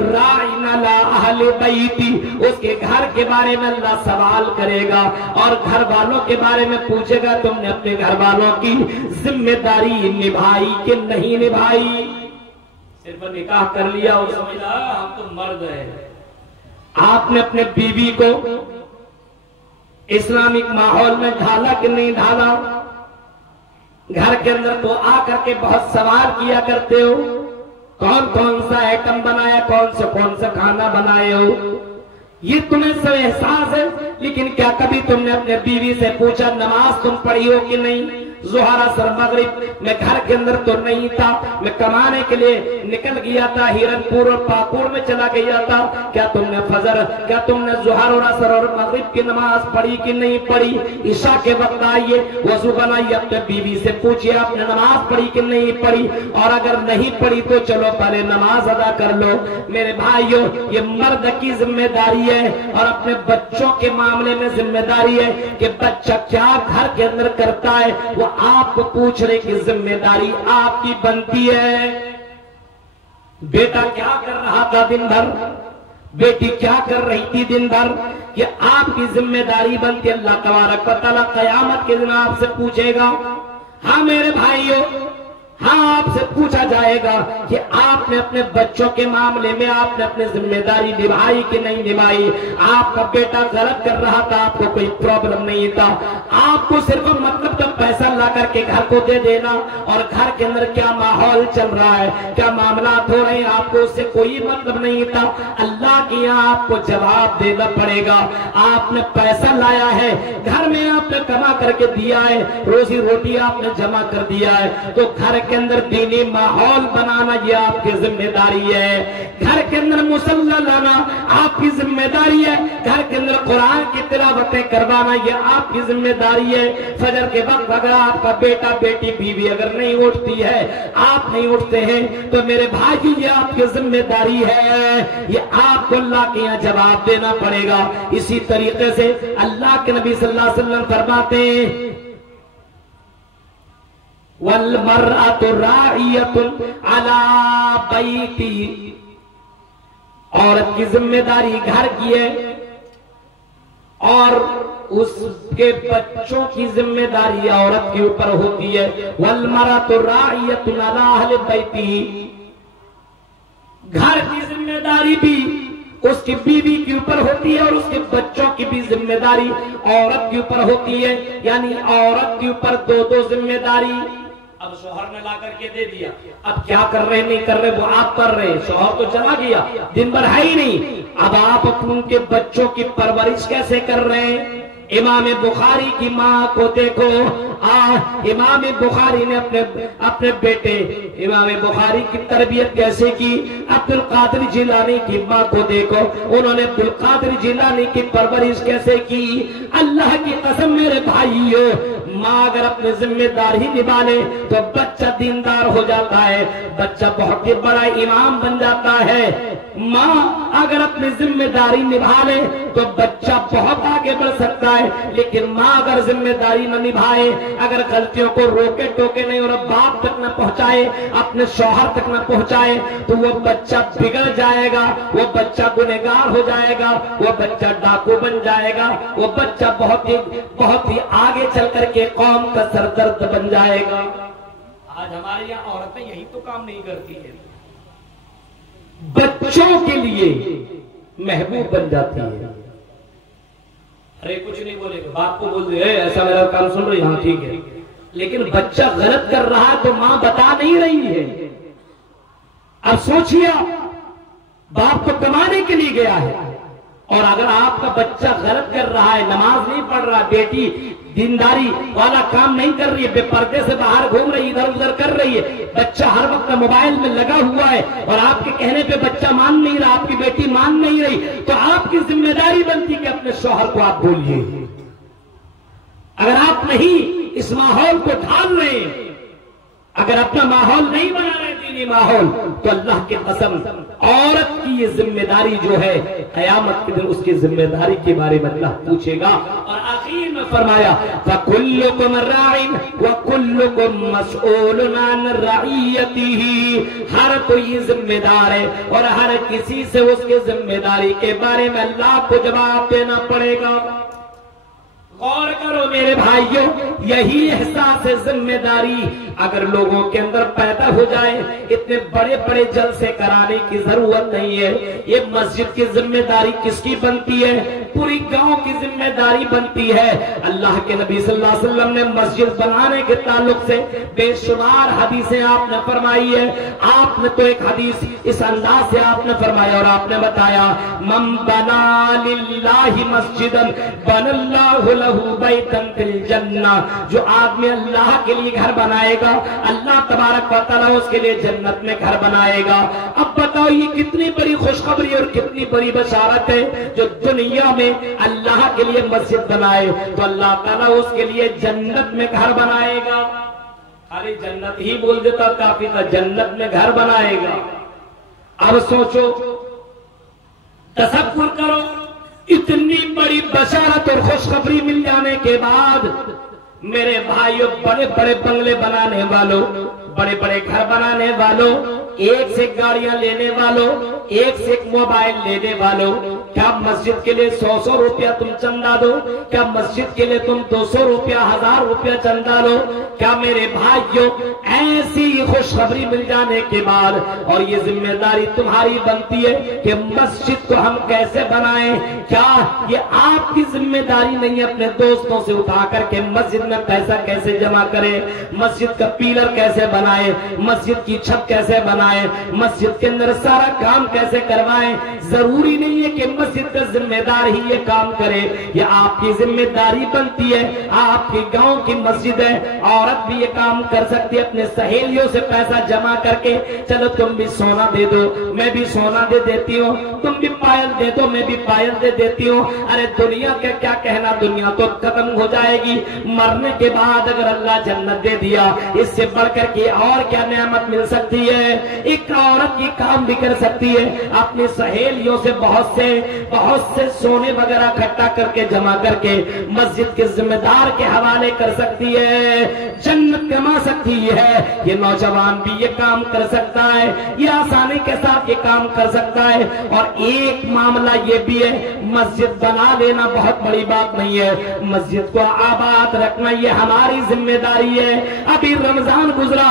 راع علی اہل بیتی, اس کے گھر کے بارے میں اللہ سوال کرے گا اور گھر والوں کے بارے میں پوچھے گا تم نے اپنے گھر والوں کی ذمہ داری نبھائی کہ نہیں نبھائی. صرف نکاح کر لیا اور سمجھا ہم تو مرد ہیں. آپ نے اپنے بیوی کو اسلامک ماحول میں ڈھالا کہ نہیں ڈھالا. گھر کے اندر تو آ کر کے بہت سوال کیا کرتے ہو, کون کون سا آئٹم بنایا, کون سا کھانا بنائے ہو, یہ تمہیں سب احساس ہے. لیکن کیا کبھی تم نے اپنے بیوی سے پوچھا نماز تم پڑھی ہو کہ نہیں؟ ظہر اثر مغرب میں گھر کے اندر تو نہیں تھا, میں کمانے کے لیے نکل گیا تھا, ہیرن پور اور پاکور میں چلا گیا تھا, کیا تم نے فجر, کیا تم نے ظہر اور اثر اور مغرب کی نماز پڑھی کہ نہیں پڑھی؟ عشاء کے وقت آئیے, وضو بنائیے, اپنے بیوی سے پوچھئے آپ نے نماز پڑھی کہ نہیں پڑھی, اور اگر نہیں پڑھی تو چلو پہلے نماز ادا کر لو. میرے بھائیوں, یہ مرد کی ذمہ داری ہے اور اپنے بچوں کے معاملے میں ذمہ داری ہے کہ بچہ کیا گھر کے اندر کرتا ہے وہ آپ کو پوچھنے کی ذمہ داری آپ کی بنتی ہے. بیٹا کیا کر رہا تھا دن بھر, بیٹی کیا کر رہی تھی دن بھر, یہ آپ کی ذمہ داری بنتی ہے. اللہ تبارک و تعالیٰ قیامت کے دن آپ سے پوچھے گا. ہاں میرے بھائیوں, ہاں آپ سے پوچھا جائے گا کہ آپ نے اپنے بچوں کے معاملے میں آپ نے اپنی ذمہ داری نبھائی کہ نہیں نبھائی. آپ کا بیٹا غلط کر رہا تھا, آپ کو کوئی پرابلم نہیں تھا, آپ کو صرف مطلب تو پیسہ لا کر کے گھر کو دے دینا اور گھر کے اندر کیا ماحول چل رہا ہے, کیا معاملات ہو رہے ہیں, آپ کو اس سے کوئی مطلب نہیں تھا. اللہ کے یہاں آپ کو جواب دینا پڑے گا. آپ نے پیسہ لایا ہے, گھر میں آپ نے کما کر کے دیا ہے, روزی روٹی آپ نے جمع کر دیا ہے, تو گھر کے اندر دینی ماحول بنانا یہ آپ کی ذمہ داری ہے. گھر کے اندر مصلی لانا آپ کی ذمہ داری ہے. گھر کے اندر قرآن کی تلاوتیں کروانا یہ آپ کی ذمہ داری ہے. فجر کے وقت اگر آپ کا بیٹا بیٹی بیوی اگر نہیں اٹھتی ہے, آپ نہیں اٹھتے ہیں, تو میرے بھائی یہ آپ کی ذمہ داری ہے, یہ آپ کو اللہ کے یہاں جواب دینا پڑے گا. اسی طریقے سے اللہ کے نبی صلی اللہ علیہ وسلم فرماتے ہیں وَالْمَرْأَةُ رَاعِيَةٌ عَلَى بَيْتِهِ, عورت کی ذمہ داری گھر کی ہے اور اس کے بچوں کی ذمہ داری عورت کے اوپر ہوتی ہے. وَالْمَرْأَةُ رَاعِيَةٌ عَلَى أَهْلِ بَيْتِهِ, گھر کی ذمہ داری بھی اس کی بیوی کے اوپر ہوتی ہے اور اس کے بچوں کی بھی ذمہ داری عورت کے اوپر ہوتی ہے. یعنی عورت کے اوپر دو ذمہ داری. اب شوہر نے لا کر کے دے دیا, اب کیا کر رہے نہیں کر رہے وہ آپ کر رہے, شوہر تو چلا گیا, دن بھر ہے ہی نہیں. اب آپ ان کے بچوں کی پرورش کیسے کر رہے ہیں؟ امام بخاری کی ماں کو دیکھو, امام بخاری نے اپنے بیٹے امام بخاری کی تربیت کیسے کی. عبد القادر جیلانی کی ماں کو دیکھو, انہوں نے عبد القادر جیلانی کی پرورش کیسے کی. اللہ کی قسم میرے بھائیو, ماں اگر اپنی ذمہ داری نبھا لے تو بچہ دیندار ہو جاتا ہے, بچہ بہت ہی بڑا امام بن جاتا ہے. ماں اگر اپنی ذمہ داری نبھا لے تو بچہ بہت آگے بڑھ سکتا ہے. لیکن ماں اگر ذمہ داری نہ نبھائے, اگر غلطیوں کو روکے ٹوکے نہیں اور باپ تک نہ پہنچائے, اپنے شوہر تک نہ پہنچائے, تو وہ بچہ بگڑ جائے گا, وہ بچہ گنہگار ہو جائے گا, وہ بچہ ڈاکو بن جائے گا, وہ بچہ بہت ہی آگے چل کر کے قوم کا سردرد بن جائے گا. آج ہمارے یہاں عورتیں یہی تو کام نہیں کرتی ہیں, بچوں کے لیے محبوب بن جاتی ہے. ارے کچھ نہیں بولے گا, باپ کو بول دے ایسا میرا کام سن رہی, ہاں ٹھیک ہے, لیکن بچہ غلط کر رہا ہے تو ماں بتا نہیں رہی ہے. اب سوچیے, باپ تو کمانے کے لیے گیا ہے اور اگر آپ کا بچہ غلط کر رہا ہے, نماز نہیں پڑھ رہا, بیٹی دینداری والا کام نہیں کر رہی ہے, بے پردے سے باہر گھوم رہی, ادھر ادھر کر رہی ہے, بچہ ہر وقت موبائل میں لگا ہوا ہے اور آپ کے کہنے پہ بچہ مان نہیں رہا, آپ کی بیٹی مان نہیں رہی, تو آپ کی ذمہ داری بنتی کہ اپنے شوہر کو آپ بولیے. اگر آپ نہیں اس ماحول کو ڈھال رہے, اگر اپنا ماحول نہیں بنا رہے دینی ماحول, تو اللہ کی قسم عورت کی یہ ذمہ داری جو ہے قیامت کے دن اس کی ذمہ داری کے بارے میں اللہ پوچھے گا. اور آخر میں فرمایا فَكُلُّكُمْ رَاعٍ وَكُلُّكُمْ مَسْئُولٌ عَنْ رَعِيَّتِهِ, ہر کوئی ذمہ دار ہے اور ہر کسی سے اس کی ذمہ داری کے بارے میں اللہ کو جواب دینا پڑے گا. غور کرو میرے بھائیوں, یہی احساس ذمہ داری اگر لوگوں کے اندر پیدا ہو جائے, اتنے بڑے بڑے جلسے کرانے کی ضرورت نہیں ہے. یہ مسجد کی ذمہ داری کس کی بنتی ہے؟ پوری گاؤں کی ذمہ داری بنتی ہے. اللہ کے نبی صلی اللہ علیہ وسلم نے مسجد بنانے کے تعلق سے بے شمار حدیثیں آپ نے فرمائی ہے. آپ نے تو ایک حدیث اس انداز سے آپ نے فرمایا اور آپ نے بتایا, من بنا للہ مسجدا بن اللہ لہو بیتن فی الجنہ, جو آدمی اللہ کے لیے گھر بنائے گا اللہ تبارک و تعالی اس کے لیے جنت میں گھر بنائے گا. اب بتاؤ یہ کتنی بڑی خوشخبری اور کتنی بڑی بشارت ہے, جو دنیا میں اللہ کے لیے مسجد بنائے تو اللہ تعالیٰ اس کے لیے جنت میں گھر بنائے گا. خالی جنت ہی بول دیتا کافی تھا, جنت میں گھر بنائے گا. اب سوچو, تصور کرو, اتنی بڑی بشارت اور خوشخبری مل جانے کے بعد میرے بھائیوں, بڑے بڑے بنگلے بنانے والوں, بڑے بڑے گھر بنانے والوں, ایک سے ایک گاڑیاں لینے والوں، ایک سے ایک موبائل لینے والوں، کیا مسجد کے لیے 100 روپیہ تم چندہ دو؟ کیا مسجد کے لیے تم 200 روپیہ 1000 روپیہ چندہ دو؟ کیا میرے بھائیوں ایسی خوشخبری مل جانے کے بعد اور یہ ذمہ داری تمہاری بنتی ہے کہ مسجد کو ہم کیسے بنائیں؟ کیا یہ آپ کی ذمہ داری نہیں ہے اپنے دوستوں سے اٹھا کر کے مسجد میں پیسہ کیسے جمع کریں، مسجد کا پیلر کیسے بنائیں، مسجد کی چھت کیسے بنائیں، مسجد کے اندر سارا کام کیسے کروائیں؟ ضروری نہیں ہے کہ مسجد کا ذمہ دار ہی یہ کام کرے، یہ آپ کی ذمہ داری بنتی ہے۔ آپ کی گاؤں کی مسجد ہے، عورت بھی یہ کام کر سکتی ہے، اپنے سہیلیوں سے پیسہ جمع کر کے چلو تم بھی سونا دے دو، میں بھی سونا دے دیتی ہوں، تم بھی پائل دے دو، میں بھی پائل دے دیتی ہوں۔ ارے دنیا کا کیا کہنا، دنیا تو ختم ہو جائے گی، مرنے کے بعد اگر اللہ جنت دے دیا اس سے بڑھ کر کے اور کیا نعمت مل سکتی ہے؟ ایک عورت یہ کام بھی کر سکتی ہے، اپنی سہیلیوں سے بہت سے سونے وغیرہ اکٹھا کر کے جمع کر کے مسجد کے ذمہ دار کے حوالے کر سکتی ہے، جنت کما سکتی ہے۔ یہ نوجوان بھی یہ کام کر سکتا ہے، یہ آسانی کے ساتھ یہ کام کر سکتا ہے۔ اور ایک معاملہ یہ بھی ہے، مسجد بنا لینا بہت بڑی بات نہیں ہے، مسجد کو آباد رکھنا یہ ہماری ذمہ داری ہے۔ ابھی رمضان گزرا،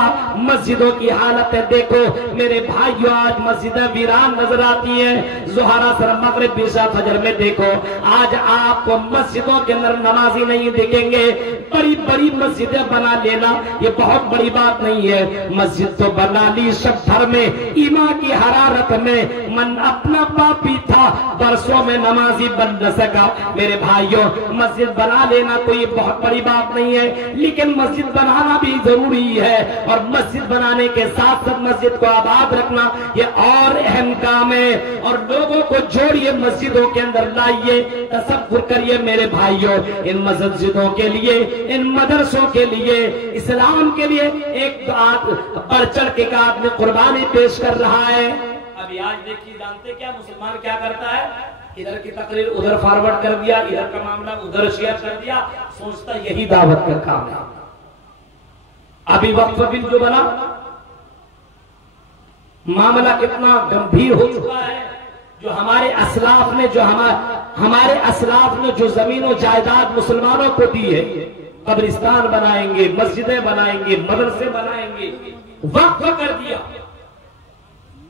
مسجدوں کی حالت ہے دیکھو میرے بھائیو، آج مسجدیں ویران نظر آتی ہیں۔ ظہر اثر مغرب عشاء فجر میں دیکھو، آج آپ کو مسجدوں کے اندر نمازی نہیں دکھیں گے۔ بڑی بڑی مسجدیں بنا لینا یہ بہت بڑی بات نہیں ہے، مسجد تو بنا لی شب بھر میں، ایمان کی حرارت میں، من اپنا پاپی تھا برسوں میں نمازی بن نہ سکا۔ میرے بھائیوں مسجد بنا لینا کوئی بہت بڑی بات نہیں ہے، لیکن مسجد بنانا بھی ضروری ہے، اور مسجد بنانے کے ساتھ ساتھ مسجد کو آباد رکھنا یہ اور اہم کام ہے۔ اور لوگوں کو جوڑیے، مسجدوں کے اندر لائیے، تصور کریے میرے بھائیوں، ان مسجدوں کے لیے، ان مدرسوں کے لیے، اسلام کے لیے ایک بڑھ چڑھ کے آدمی قربانی پیش کر رہا ہے۔ ابھی آج دیکھیے، جانتے کیا مسلمان کیا کرتا ہے؟ ادھر کی تقریر ادھر فارورڈ کر دیا، ادھر کا معاملہ ادھر شیئر کر دیا، سوچتا یہی دعوت کا کام ہے۔ ابھی وقف بل جو بنا، معاملہ کتنا گمبھیر ہو چکا ہے۔ جو ہمارے اسلاف نے جو زمین و جائیداد مسلمانوں کو دی ہے، قبرستان بنائیں گے، مسجدیں بنائیں گے، مدرسے بنائیں گے، وقف کر دیا،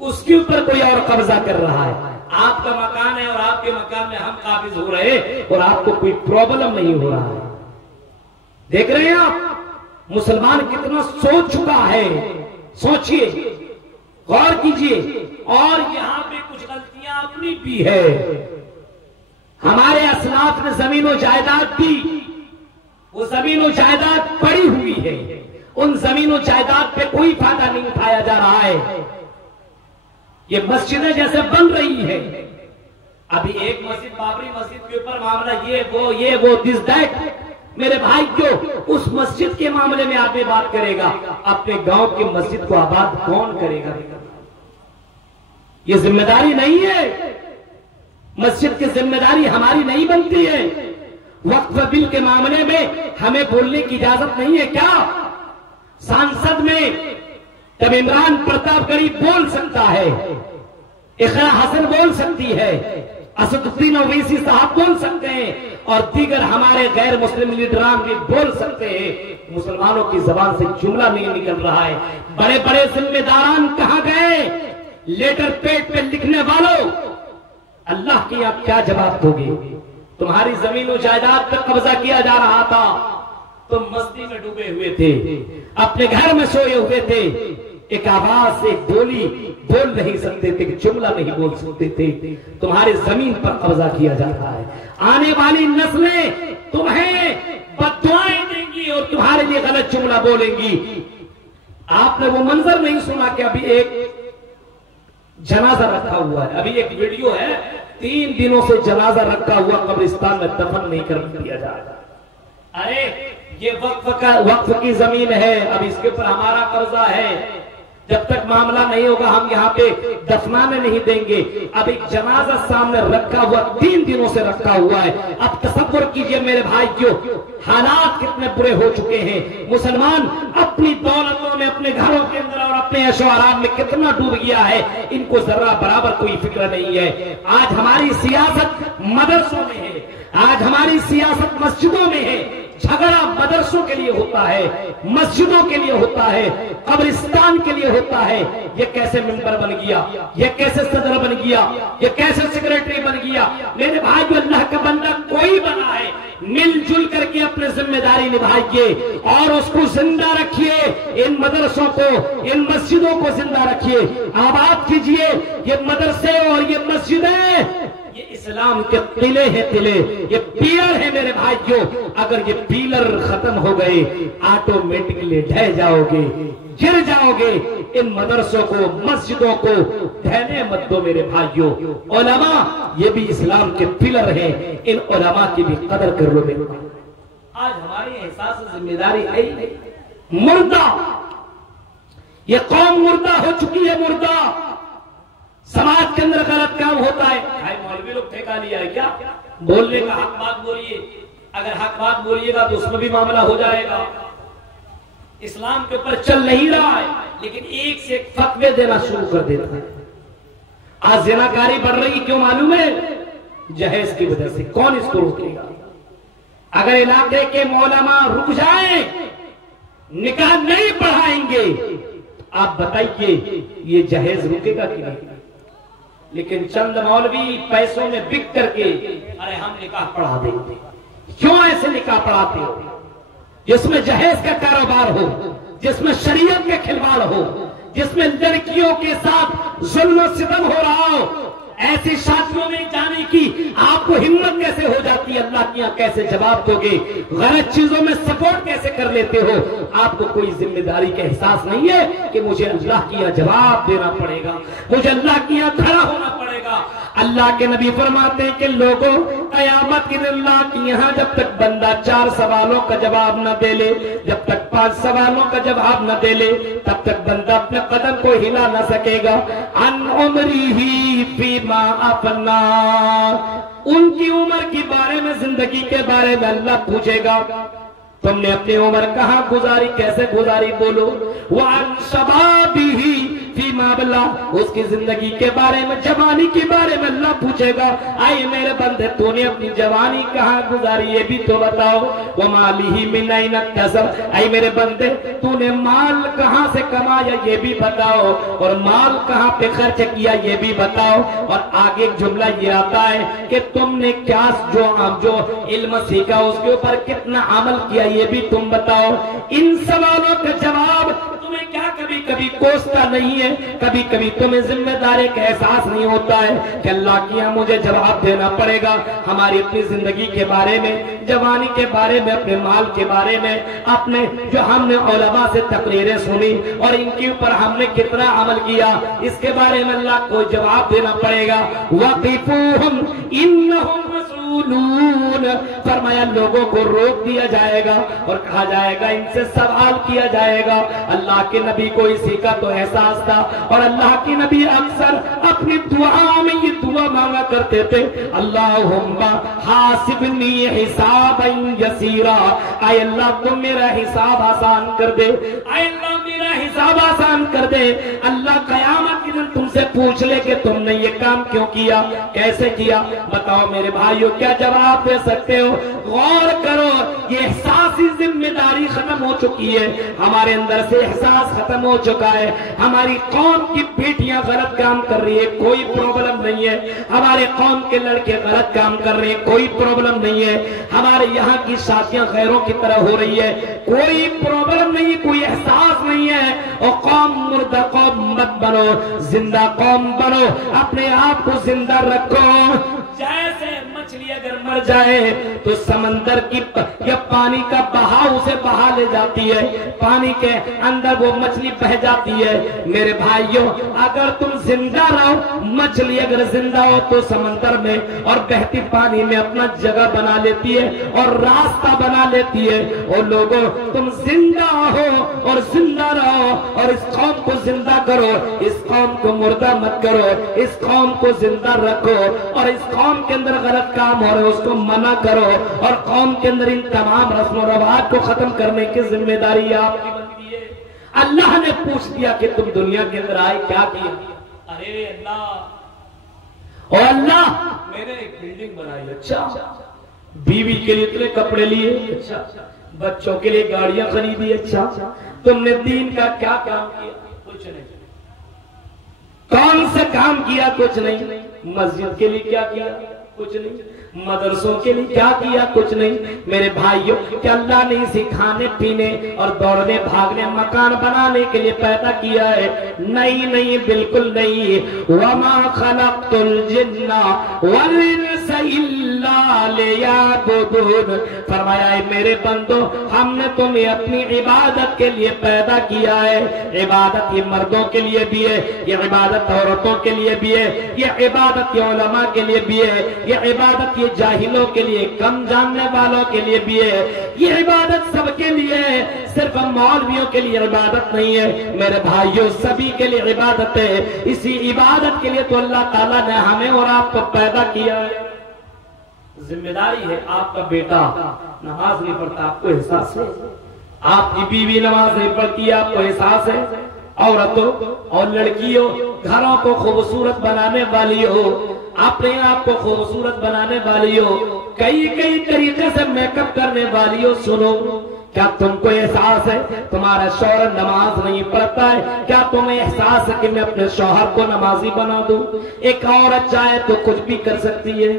اس کے اوپر کوئی اور قبضہ کر رہا ہے۔ آپ کا مکان ہے اور آپ کے مکان میں ہم قابض ہو رہے اور آپ کو کوئی پرابلم نہیں ہو رہا ہے۔ دیکھ رہے ہیں آپ مسلمان کتنا سوچ چکا ہے، سوچئے، غور کیجئے۔ اور یہاں پہ کچھ غلطیاں اپنی بھی ہے، ہمارے اسلاف نے زمین و جائیداد دی، وہ زمین و جائیداد پڑی ہوئی ہے، ان زمین و جائیداد پہ کوئی فائدہ نہیں اٹھایا جا رہا ہے۔ یہ مسجدیں جیسے بن رہی ہے، ابھی ایک مسجد بابری مسجد کے اوپر معاملہ یہ وہ دس دیٹ، میرے بھائی کیوں اس مسجد کے معاملے میں آدمی بات کرے گا، اپنے گاؤں کی مسجد کو آباد کون کرے گا؟ یہ ذمہ داری نہیں ہے، مسجد کی ذمہ داری ہماری نہیں بنتی ہے۔ وقف بل کے معاملے میں ہمیں بولنے کی اجازت نہیں ہے کیا؟ سانسد میں جب عمران پرتاپ گڑھی بول سکتا ہے، اقرا حسن بول سکتی ہے، اسد الدین اویسی صاحب بول سکتے ہیں، اور دیگر ہمارے غیر مسلم لیڈران بھی بول سکتے ہیں، مسلمانوں کی زبان سے جملہ نہیں نکل رہا ہے۔ بڑے بڑے ذمہ داران کہاں گئے؟ لیٹر پیڈ پہ لکھنے والوں، اللہ کی آپ کیا جواب دو گے؟ تمہاری زمین و جائیداد پہ قبضہ کیا جا رہا تھا، تم مستی میں ڈوبے ہوئے تھے، اپنے گھر میں سوئے ہوئے تھے، ایک آواز سے بولی بول نہیں سکتے تھے، جملہ نہیں بول سکتے تھے، تمہاری زمین پر قبضہ کیا جاتا ہے۔ آنے والی نسلیں تمہیں بددعائیں دیں گی اور تمہارے لیے غلط جملہ بولیں گی۔ آپ نے وہ منظر نہیں سنا کہ ابھی ایک جنازہ رکھا ہوا ہے، ابھی ایک ویڈیو ہے، 3 دنوں سے جنازہ رکھا ہوا قبرستان میں دفن نہیں کر دیا جا رہا۔ ارے یہ وقف کی زمین ہے، اب اس کے اوپر ہمارا قبضہ ہے، جب تک معاملہ نہیں ہوگا ہم یہاں پہ دفنانے نہیں دیں گے. اب ایک جنازہ سامنے رکھا ہوا 3 دنوں سے رکھا ہوا ہے. اب تصور کیجئے میرے بھائیو حالات کتنے برے ہو چکے ہیں. مسلمان اپنی دولتوں میں اپنے گھروں کے اندر اور اپنے عیش و آرام میں کتنا ڈوب گیا ہے, ان کو ذرا برابر کوئی فکر نہیں ہے. آج ہماری سیاست مدرسوں میں ہے, آج ہماری سیاست مسجدوں میں ہے. جھگڑا مدرسوں کے لیے ہوتا ہے, مسجدوں کے لیے ہوتا ہے, قبرستان کے لیے ہوتا ہے. یہ کیسے ممبر بن گیا, یہ کیسے صدر بن گیا, یہ کیسے سیکریٹری بن گیا. میرے بھائی جو اللہ کا بندہ کوئی بنا ہے, مل جل کر کے اپنے ذمہ داری نبھائیے اور اس کو زندہ رکھیے. ان مدرسوں کو, ان مسجدوں کو زندہ رکھیے, آباد کیجئے. یہ مدرسے اور یہ مسجدیں یہ اسلام کے قلعے ہیں, قلعے یہ پیلر ہے میرے بھائیوں. اگر یہ پیلر ختم ہو گئے آٹومیٹکلی ڈھہ جاؤ گے, گر جاؤ گے. ان مدرسوں کو, مسجدوں کو ڈھہنے مت دو میرے بھائیوں. علماء یہ بھی اسلام کے پلر ہیں, ان علماء کی بھی قدر کر لو میرے بھائیوں. آج ہماری احساس ذمہ داری ہے مردہ, یہ قوم مردہ ہو چکی ہے, مردہ. سماج کے اندر غلط کام ہوتا ہے, مولوی لوگ ٹھیکا لیا ہے کیا, بولنے کا حق بات بولیے. اگر حق بات بولیے گا تو اس میں بھی معاملہ ہو جائے گا. اسلام کے اوپر چل نہیں رہا ہے لیکن ایک سے ایک فتوے دینا شروع کر دیتا ہے. آج زناکاری بڑھ رہی, کیوں معلوم ہے؟ جہیز کی وجہ سے. کون اس کو روکے گا؟ اگر علاقے کے علماء رک جائیں, نکاح نہیں پڑھائیں گے, آپ بتائیے یہ جہیز رکے گا کہ نہیں؟ لیکن چند مولوی پیسوں میں بک کر کے ارے ہم نکاح پڑھا دیں گے. کیوں ایسے نکاح پڑھاتے ہو؟ جس میں جہیز کا کاروبار ہو, جس میں شریعت کے کھلواڑ ہو, جس میں لڑکیوں کے ساتھ ظلم و ستم ہو رہا ہو, ایسی شادیوں میں جانے کی آپ کو ہمت کیسے ہو جاتی ہے؟ اللہ کی یہاں کیسے جواب دو گے؟ غلط چیزوں میں سپورٹ کیسے کر لیتے ہو؟ آپ کو کوئی ذمہ داری کا احساس نہیں ہے کہ مجھے اللہ کی یہاں جواب دینا پڑے گا, مجھے اللہ کی یہاں کھڑا ہونا پڑے گا. اللہ کے نبی فرماتے ہیں کہ لوگوں قیامت کے دن اللہ کی یہاں جب تک بندہ 4 سوالوں کا جواب نہ دے لے, جب تک 5 سوالوں کا جواب نہ دے لے, تب تک بندہ اپنے قدم کو ہلا نہ سکے گا. عن عمری فیما افنا, ان کی عمر کے بارے میں, زندگی کے بارے میں اللہ پوچھے گا تم نے اپنی عمر کہاں گزاری, کیسے گزاری, بولو. وعن شبابہ فیما بلا, اس کی زندگی کے بارے میں, جوانی کے بارے میں اللہ پوچھے گا آئے میرے بندے تو نے اپنی جوانی کہاں گزاری یہ بھی تو بتاؤ. ومالہ من این اکتسب, آئے میرے بندے تو نے مال کہاں سے کمایا یہ بھی بتاؤ, اور مال کہاں پہ خرچ کیا یہ بھی بتاؤ. اور آگے ایک جملہ یہ آتا ہے کہ تم نے کیا جو علم سیکھا اس کے اوپر کتنا عمل کیا یہ بھی تم بتاؤ. ان سوالوں کا جواب تمہیں کیا کبھی کبھی کوستا نہیں ہے, کبھی کبھی تمہیں ذمہ داری کا احساس نہیں ہوتا ہے کہ اللہ کی یہاں مجھے جواب دینا پڑے گا ہماری اپنی زندگی کے بارے میں, جوانی کے بارے میں, اپنے مال کے بارے میں, اپنے جو ہم نے علماء سے تقریریں سنی اور ان کے اوپر ہم نے کتنا عمل کیا اس کے بارے میں اللہ کو جواب دینا پڑے گا. وقفوہم انہم مسئولون, فرمایا لوگوں کو روک دیا جائے گا اور کہا جائے گا ان سے سوال کیا جائے گا. اللہ کے نبی کو اسی کا تو احساس تھا اور اللہ کے نبی اکثر اپنی دعا میں یہ دعا مانگا کرتے تھے, اللہم حاسبنی حسابا یسیرا, اے اللہ تم میرا حساب آسان کر دے, اے اللہ میرا حساب آسان کر دے. اللہ قیامت کے دن تم سے پوچھ لے کہ تم نے یہ کام کیوں کیا, کیسے کیا, بتاؤ میرے بھائیوں کیا جواب دے سکتے ہو؟ غور کرو, یہ احساسی ذمہ داری ختم ہو چکی ہے, ہمارے اندر سے احساس ختم ہو چکا ہے. ہماری قوم کی بیٹیاں غلط کام کر رہی ہے, کوئی پرابلم نہیں ہے. ہمارے قوم کے لڑکے غلط کام کر رہے ہیں, کوئی پرابلم نہیں ہے. ہمارے یہاں کی شادیاں غیروں کی طرح ہو رہی ہے, کوئی پرابلم نہیں, کوئی احساس نہیں ہے. اور قوم مردہ قوم مت بنو, زندہ قوم بنو, اپنے آپ کو زندہ رکھو. جیسے مچھلی اگر مر جائے تو سمندر کی یا پانی کا بہاؤ اسے بہا لے جاتی ہے، پانی کے اندر وہ مچھلی بہ جاتی ہے۔ میرے بھائیوں اگر تم زندہ رہو، مچھلی اگر زندہ ہو تو سمندر میں اور بہتی پانی میں اپنا جگہ بنا لیتی ہے اور راستہ بنا لیتی ہے۔ اور لوگوں تم زندہ ہو اور زندہ رہو اور اس قوم کو زندہ کرو، اس قوم کو مردہ مت کرو، اس قوم کو زندہ رکھو، اور اس قوم کے اندر غلط کام ہو رہے اس کو منع کرو، اور قوم کے اندر ان تمام رسم و رواج کو ختم کرنے کی ذمہ داری آپ کی بنتی ہے۔ اللہ نے پوچھ دیا کہ تم دنیا کے اندر آئے کیا کیا؟ ارے اللہ، اور اللہ میں نے ایک بلڈنگ بنائی، اچھا بیوی کے لیے اتنے کپڑے لیے، اچھا بچوں کے لیے گاڑیاں خریدی، اچھا تم نے دین کا کیا کام کیا؟ کچھ نہیں۔ کون سا کام کیا؟ کچھ نہیں۔ مسجد کے لیے کیا کیا؟ کچھ نہیں۔ مدرسوں کے لیے کیا کیا؟ کچھ نہیں۔ میرے بھائیوں کہ اللہ نے اسی کھانے پینے اور دوڑنے بھاگنے مکان بنانے کے لیے پیدا کیا ہے؟ نہیں نہیں، بالکل نہیں۔ وما خلقت الجن والانس الا لیعبدون، فرمایا ہے میرے بندو ہم نے تمہیں اپنی عبادت کے لیے پیدا کیا ہے۔ عبادت یہ مردوں کے لیے بھی ہے، یہ عبادت عورتوں کے لیے بھی ہے، یہ عبادت یہ علماء کے لیے بھی ہے، یہ عبادت یہ جاہلوں کے لیے، کم جاننے والوں کے لیے بھی ہے، یہ عبادت سب کے لیے ہے، صرف مولویوں کے لیے عبادت نہیں ہے۔ میرے بھائیوں سبھی کے لیے عبادت ہے۔ اسی عبادت کے لیے تو اللہ تعالیٰ نے ہمیں اور آپ کو پیدا کیا ہے۔ ذمہ داری ہے۔ آپ کا بیٹا نماز نہیں پڑھتا، آپ کو احساس ہے؟ آپ کی بیوی نماز نہیں پڑھتی، آپ کو احساس ہے؟ عورتوں اور لڑکیوں گھروں کو خوبصورت بنانے والی ہو، اپنے آپ کو خوبصورت بنانے والی ہو، کئی کئی طریقے سے میک اپ کرنے والی ہو، سنو کیا تم کو احساس ہے تمہارا شوہر نماز نہیں پڑھتا ہے؟ کیا تمہیں احساس ہے کہ میں اپنے شوہر کو نمازی بنا دوں؟ ایک عورت چاہے تو کچھ بھی کر سکتی ہے،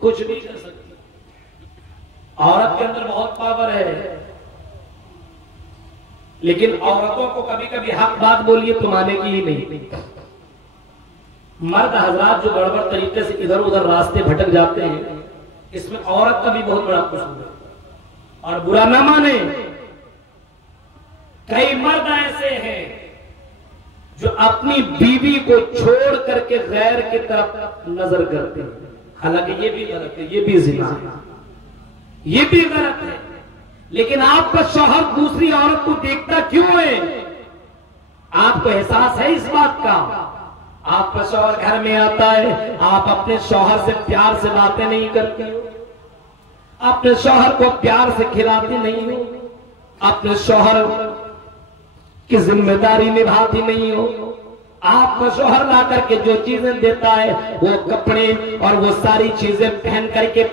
کچھ بھی کر سکتی ہے۔ عورت کے اندر بہت پاور ہے، لیکن عورتوں کو کبھی کبھی حق بات بولیے تو مانے گی ہی نہیں۔ مرد حضرات جو گڑبڑ طریقے سے ادھر ادھر راستے بھٹک جاتے ہیں، اس میں عورت کا بھی بہت بڑا قصور ہے، اور برا نہ مانے۔ کئی مرد ایسے ہیں جو اپنی بیوی کو چھوڑ کر کے غیر کی طرف نظر کرتے ہیں، حالانکہ یہ بھی غلط ہے، یہ بھی زنا ہے، یہ بھی غلط ہے۔ لیکن آپ کا شوہر دوسری عورت کو دیکھتا کیوں ہے؟ آپ کو احساس ہے اس بات کا؟ آپ کا شوہر گھر میں آتا ہے، آپ اپنے شوہر سے پیار سے باتیں نہیں کرتے ہو، اپنے شوہر کو پیار سے کھلاتی نہیں ہو، اپنے شوہر کی ذمہ داری نبھاتی نہیں ہو۔ آپ کا شوہر لا کر کے جو چیزیں دیتا ہے، وہ کپڑے اور وہ ساری چیزیں پہن کر کے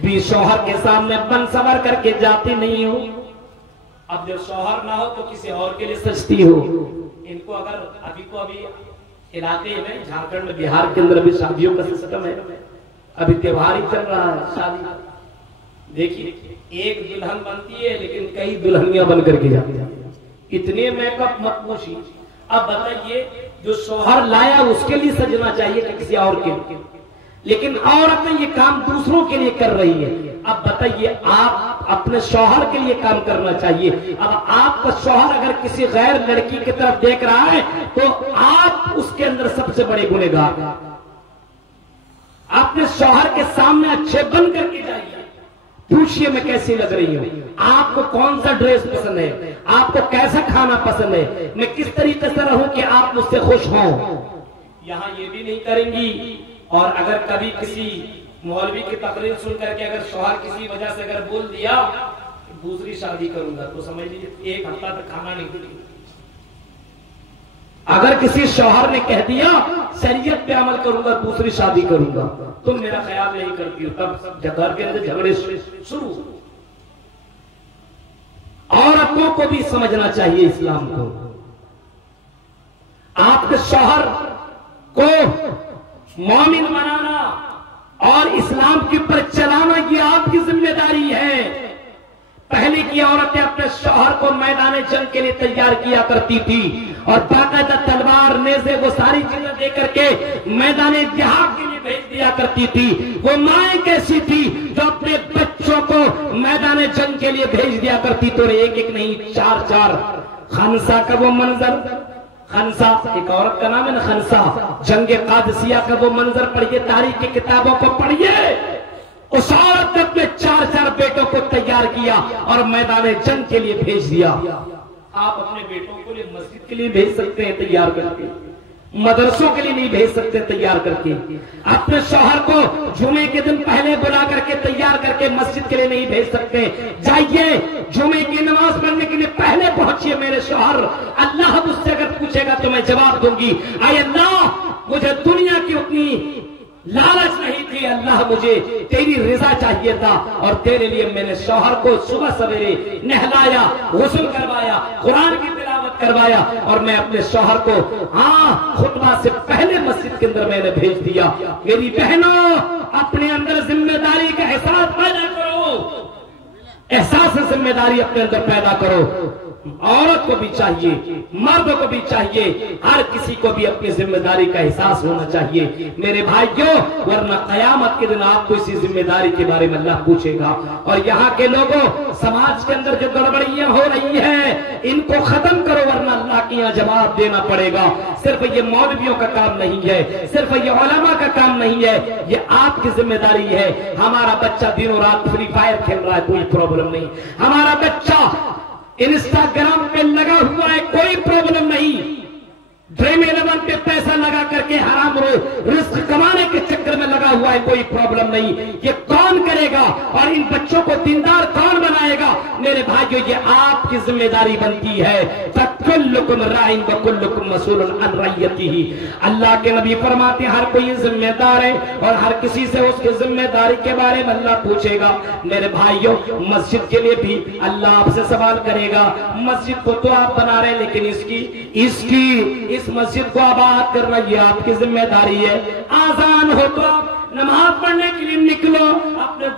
بھی شوہر کے سامنے بن سور کر کے جاتی نہیں ہو۔ اب جب شوہر نہ ہو تو کسی اور کے لیے سجتی ہو۔ ان کو اگر ابھی علاقے میں جھارکھنڈ میں بہار کے اندر بھی شادیوں کا سسٹم ہے، ابھی تہوار ہی چل رہا ہے شادی، دیکھیے ایک دلہن بنتی ہے لیکن کئی دلہنیاں بن کر کے جاتی ہیں، اتنے میک اپ مت پوچھیے۔ اب بتائیے جو شوہر لایا اس کے لیے سجنا چاہیے کہ کسی اور کے لیے؟ لیکن عورتیں یہ کام دوسروں کے لیے کر رہی ہے۔ اب بتائیے آپ اپنے شوہر کے لیے کام کرنا چاہیے۔ اب آپ کا شوہر اگر کسی غیر لڑکی کی طرف دیکھ رہا ہے تو آپ اس کے اندر سب سے بڑے گنہگار۔ اپنے شوہر کے سامنے اچھے بن کر کے جائیے، پوچھئے میں کیسی لگ رہی ہوں، آپ کو کون سا ڈریس پسند ہے، آپ کو کیسا کھانا پسند ہے، میں کس طریقے سے رہوں کہ آپ مجھ سے خوش ہوں۔ یہاں یہ بھی نہیں کریں گی۔ اور اگر کبھی کسی مولوی کی تقریر سن کر کے اگر شوہر کسی وجہ سے اگر بول دیا کہ دوسری شادی کروں گا تو سمجھ لیجیے ایک ہفتہ تک کھانا نہیں کھلے گا۔ اگر کسی شوہر نے کہہ دیا شریعت پہ عمل کروں گا دوسری شادی کروں گا، تم میرا خیال نہیں کرتی ہو، تب گھر کے اندر جھگڑے شروع۔ عورتوں کو بھی سمجھنا چاہیے اسلام کو۔ آپ کے شوہر کو مومن بنانا اور اسلام کے اوپر چلانا یہ آپ کی ذمہ داری ہے۔ پہلے کی عورتیں اپنے شوہر کو میدان جنگ کے لیے تیار کیا کرتی تھی، اور باقاعدہ تلوار نیزے وہ ساری چیزیں دے کر کے میدان جہاد کے لیے بھیج دیا کرتی تھی. وہ مائیں کیسی تھی جو اپنے بچوں کو میدان جنگ کے لیے بھیج دیا کرتی تو ایک ایک نہیں 4 خنسا کا وہ منظر, خنسا ایک عورت کا نام ہے نا خنسا, جنگ قادسیہ کا وہ منظر پڑھیے, تاریخ کی کتابوں کو پڑھیے. اس عورت نے اپنے 4 بیٹوں کو تیار کیا اور میدان جنگ کے لیے بھیج دیا. آپ اپنے بیٹوں کو مسجد کے لیے بھیج سکتے ہیں تیار کر کے, مدرسوں کے لیے نہیں بھیج سکتے تیار کر کے. اپنے شوہر کو جمعے کے دن پہلے بلا کر کے تیار کر کے مسجد کے لیے نہیں بھیج سکتے. جائیے جمعے کی نماز پڑھنے کے لیے پہلے پہنچیے میرے شوہر, اللہ مجھ سے اگر پوچھے گا تو میں جواب دوں گی, اے اللہ مجھے دنیا کی اتنی لالچ نہیں تھی, اللہ مجھے تیری رضا چاہیے تھا, اور تیرے لیے میں نے شوہر کو صبح سویرے نہلایا, غسل کروایا, قرآن کی تلاوت کروایا, اور میں اپنے شوہر کو خطبہ سے پہلے مسجد کے اندر میں نے بھیج دیا. میری بہنوں اپنے اندر ذمہ داری کا احساس پیدا کرو, احساس ذمہ داری اپنے اندر پیدا کرو. عورت کو بھی چاہیے, مرد کو بھی چاہیے, ہر کسی کو بھی اپنی ذمہ داری کا احساس ہونا چاہیے میرے بھائیوں, ورنہ قیامت کے دن آپ کو اسی ذمہ داری کے بارے میں اللہ پوچھے گا. اور یہاں کے لوگوں سماج کے اندر جو گڑبڑیاں ہو رہی ہیں ان کو ختم کرو, ورنہ اللہ کے یہاں جواب دینا پڑے گا. صرف یہ مولویوں کا کام نہیں ہے, صرف یہ علماء کا کام نہیں ہے, یہ آپ کی ذمہ داری ہے. ہمارا بچہ دن و رات فری فائر کھیل رہا ہے, کوئی پرابلم نہیں. ہمارا بچہ انسٹاگرام پہ لگا ہوا ہے, کوئی پرابلم نہیں. ڈریم 11 پہ پیسہ لگا کر کے حرام رزق کمانے کے چکر میں لگا ہوا ہے, کوئی پرابلم نہیں. یہ کون کرے گا اور ان بچوں کو دیندار کون بنائے گا؟ میرے بھائیو یہ آپ کی ذمہ داری بنتی ہے. فَكُلُّكُمْ رَاعٍ وَكُلُّكُمْ مَسْئُولٌ عَنْ رَعِيَّتِهِ. اللہ کے نبی فرماتے ہیں ہر کوئی ذمہ دار ہے اور ہر کسی سے اس کی ذمہ داری کے بارے میں اللہ پوچھے گا. میرے بھائیو مسجد کے لیے بھی اللہ آپ سے سوال کرے گا. مسجد کو تو آپ بنا رہے لیکن اس مسجد کو آباد کرنا یہ آپ کی ذمہ داری ہے. آزان ہو تو آپ نماز پڑھنے کے لیے نکلو, اپنے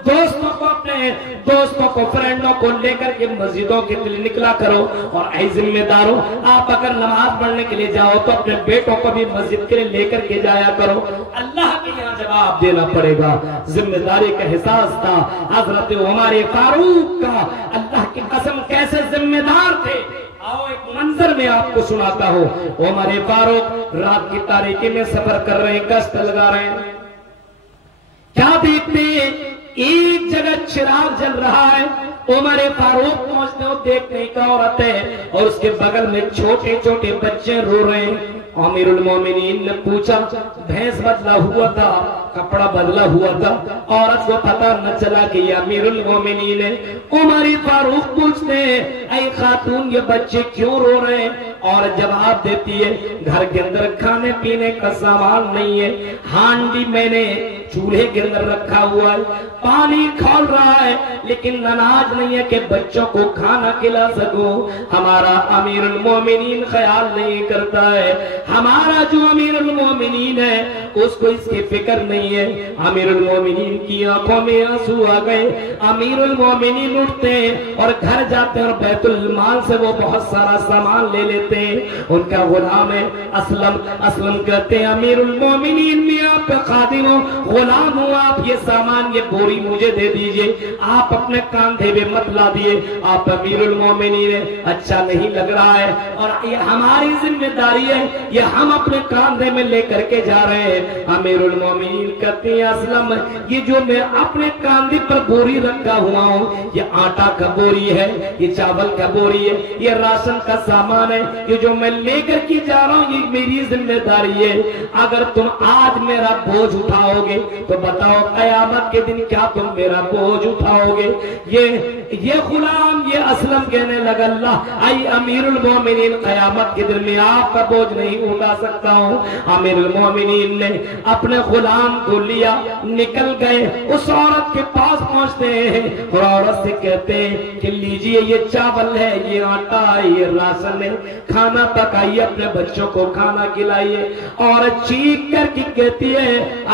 دوستوں کو فرینڈوں کو لے کر کے مسجدوں کے لیے نکلا کرو. اور اے ذمہ داروں, آپ اگر نماز پڑھنے کے لیے جاؤ تو اپنے بیٹوں کو بھی مسجد کے لیے لے کر کے جایا کرو. اللہ کے یہاں جواب دینا پڑے گا. ذمہ داری کا احساس تھا حضرت عمر فاروق کا. اللہ کی قسم کیسے ذمہ دار تھے. آؤ ایک منظر میں آپ کو سناتا ہوں. عمر فاروق رات کی تاریکی میں سفر کر رہے ہیں, گشت لگا رہے ہیں. کیا دیکھتے ہیں ایک جگہ چراغ جل رہا ہے. عمر فاروق پہنچتے ہو, دیکھتے ایک عورت ہے اور اس کے بغل میں چھوٹے چھوٹے بچے رو رہے ہیں. امیر المومنین نے پوچھا, بھینس بدلا ہوا تھا, کپڑا بدلا ہوا تھا, عورت کو پتہ نہ چلا کہ یہ امیر المومنین ہے. عمر فاروق پوچھتے ہیں اے خاتون یہ بچے کیوں رو رہے ہیں؟ اور جواب دیتی ہے گھر کے اندر کھانے پینے کا سامان نہیں ہے, ہانڈی میں نے چولہے کے اندر رکھا ہوا ہے, پانی کھول رہا ہے لیکن اناج نہیں ہے کہ بچوں کو کھانا کھلا سکوں. ہمارا امیر المومنین خیال نہیں کرتا ہے, ہمارا جو امیر المومنین ہے اس کو اس کی فکر نہیں ہے. امیر المومنین کی آنکھوں میں آنسو آ گئے. امیر المومنین اٹھتے ہیں اور گھر جاتے ہیں اور بیت المال سے وہ بہت سارا سامان لے لیتے ہیں. ان کا غلام ہے اسلم کہتے ہیں امیر المومنین میں آپ کا خادم ہوں, غلام ہوں, آپ یہ سامان یہ بوری مجھے دے دیجئے, آپ اپنے کاندھے میں مت لا دیے, آپ امیر المومنین ہیں, اچھا نہیں لگ رہا ہے اور یہ ہماری ذمہ داری ہے, یہ ہم اپنے کاندھے میں لے کر کے جا رہے ہیں. امیر المومنین کہتے ہیں اسلم یہ جو میں اپنے کاندھے پر بوری رکھا ہوا ہوں یہ آٹا کا بوری ہے, یہ چاول کا بوری ہے, یہ راشن کا سامان ہے, یہ جو میں لے کر کے جا رہا ہوں یہ میری ذمہ داری ہے. اگر تم آج میرا بوجھ اٹھاؤ گے تو بتاؤ قیامت کے دن کیا تم میرا بوجھ اٹھاؤ گے؟ یہ غلام یہ اسلم کہنے لگا اللہ اے امیر المومنین قیامت کے دن میں آپ کا بوجھ نہیں اٹھا سکتا ہوں. امیر المومنین نے اپنے غلام کو لیا, نکل گئے, اس عورت کے پاس پہنچتے ہیں اور عورت سے کہتے ہیں کہ لیجئے یہ چاول ہے, یہ آٹا ہے, یہ راشن ہے, کھانا پکائیے, اپنے بچوں کو کھانا کھلائیے. عورت چیخ کر کے کہتی ہے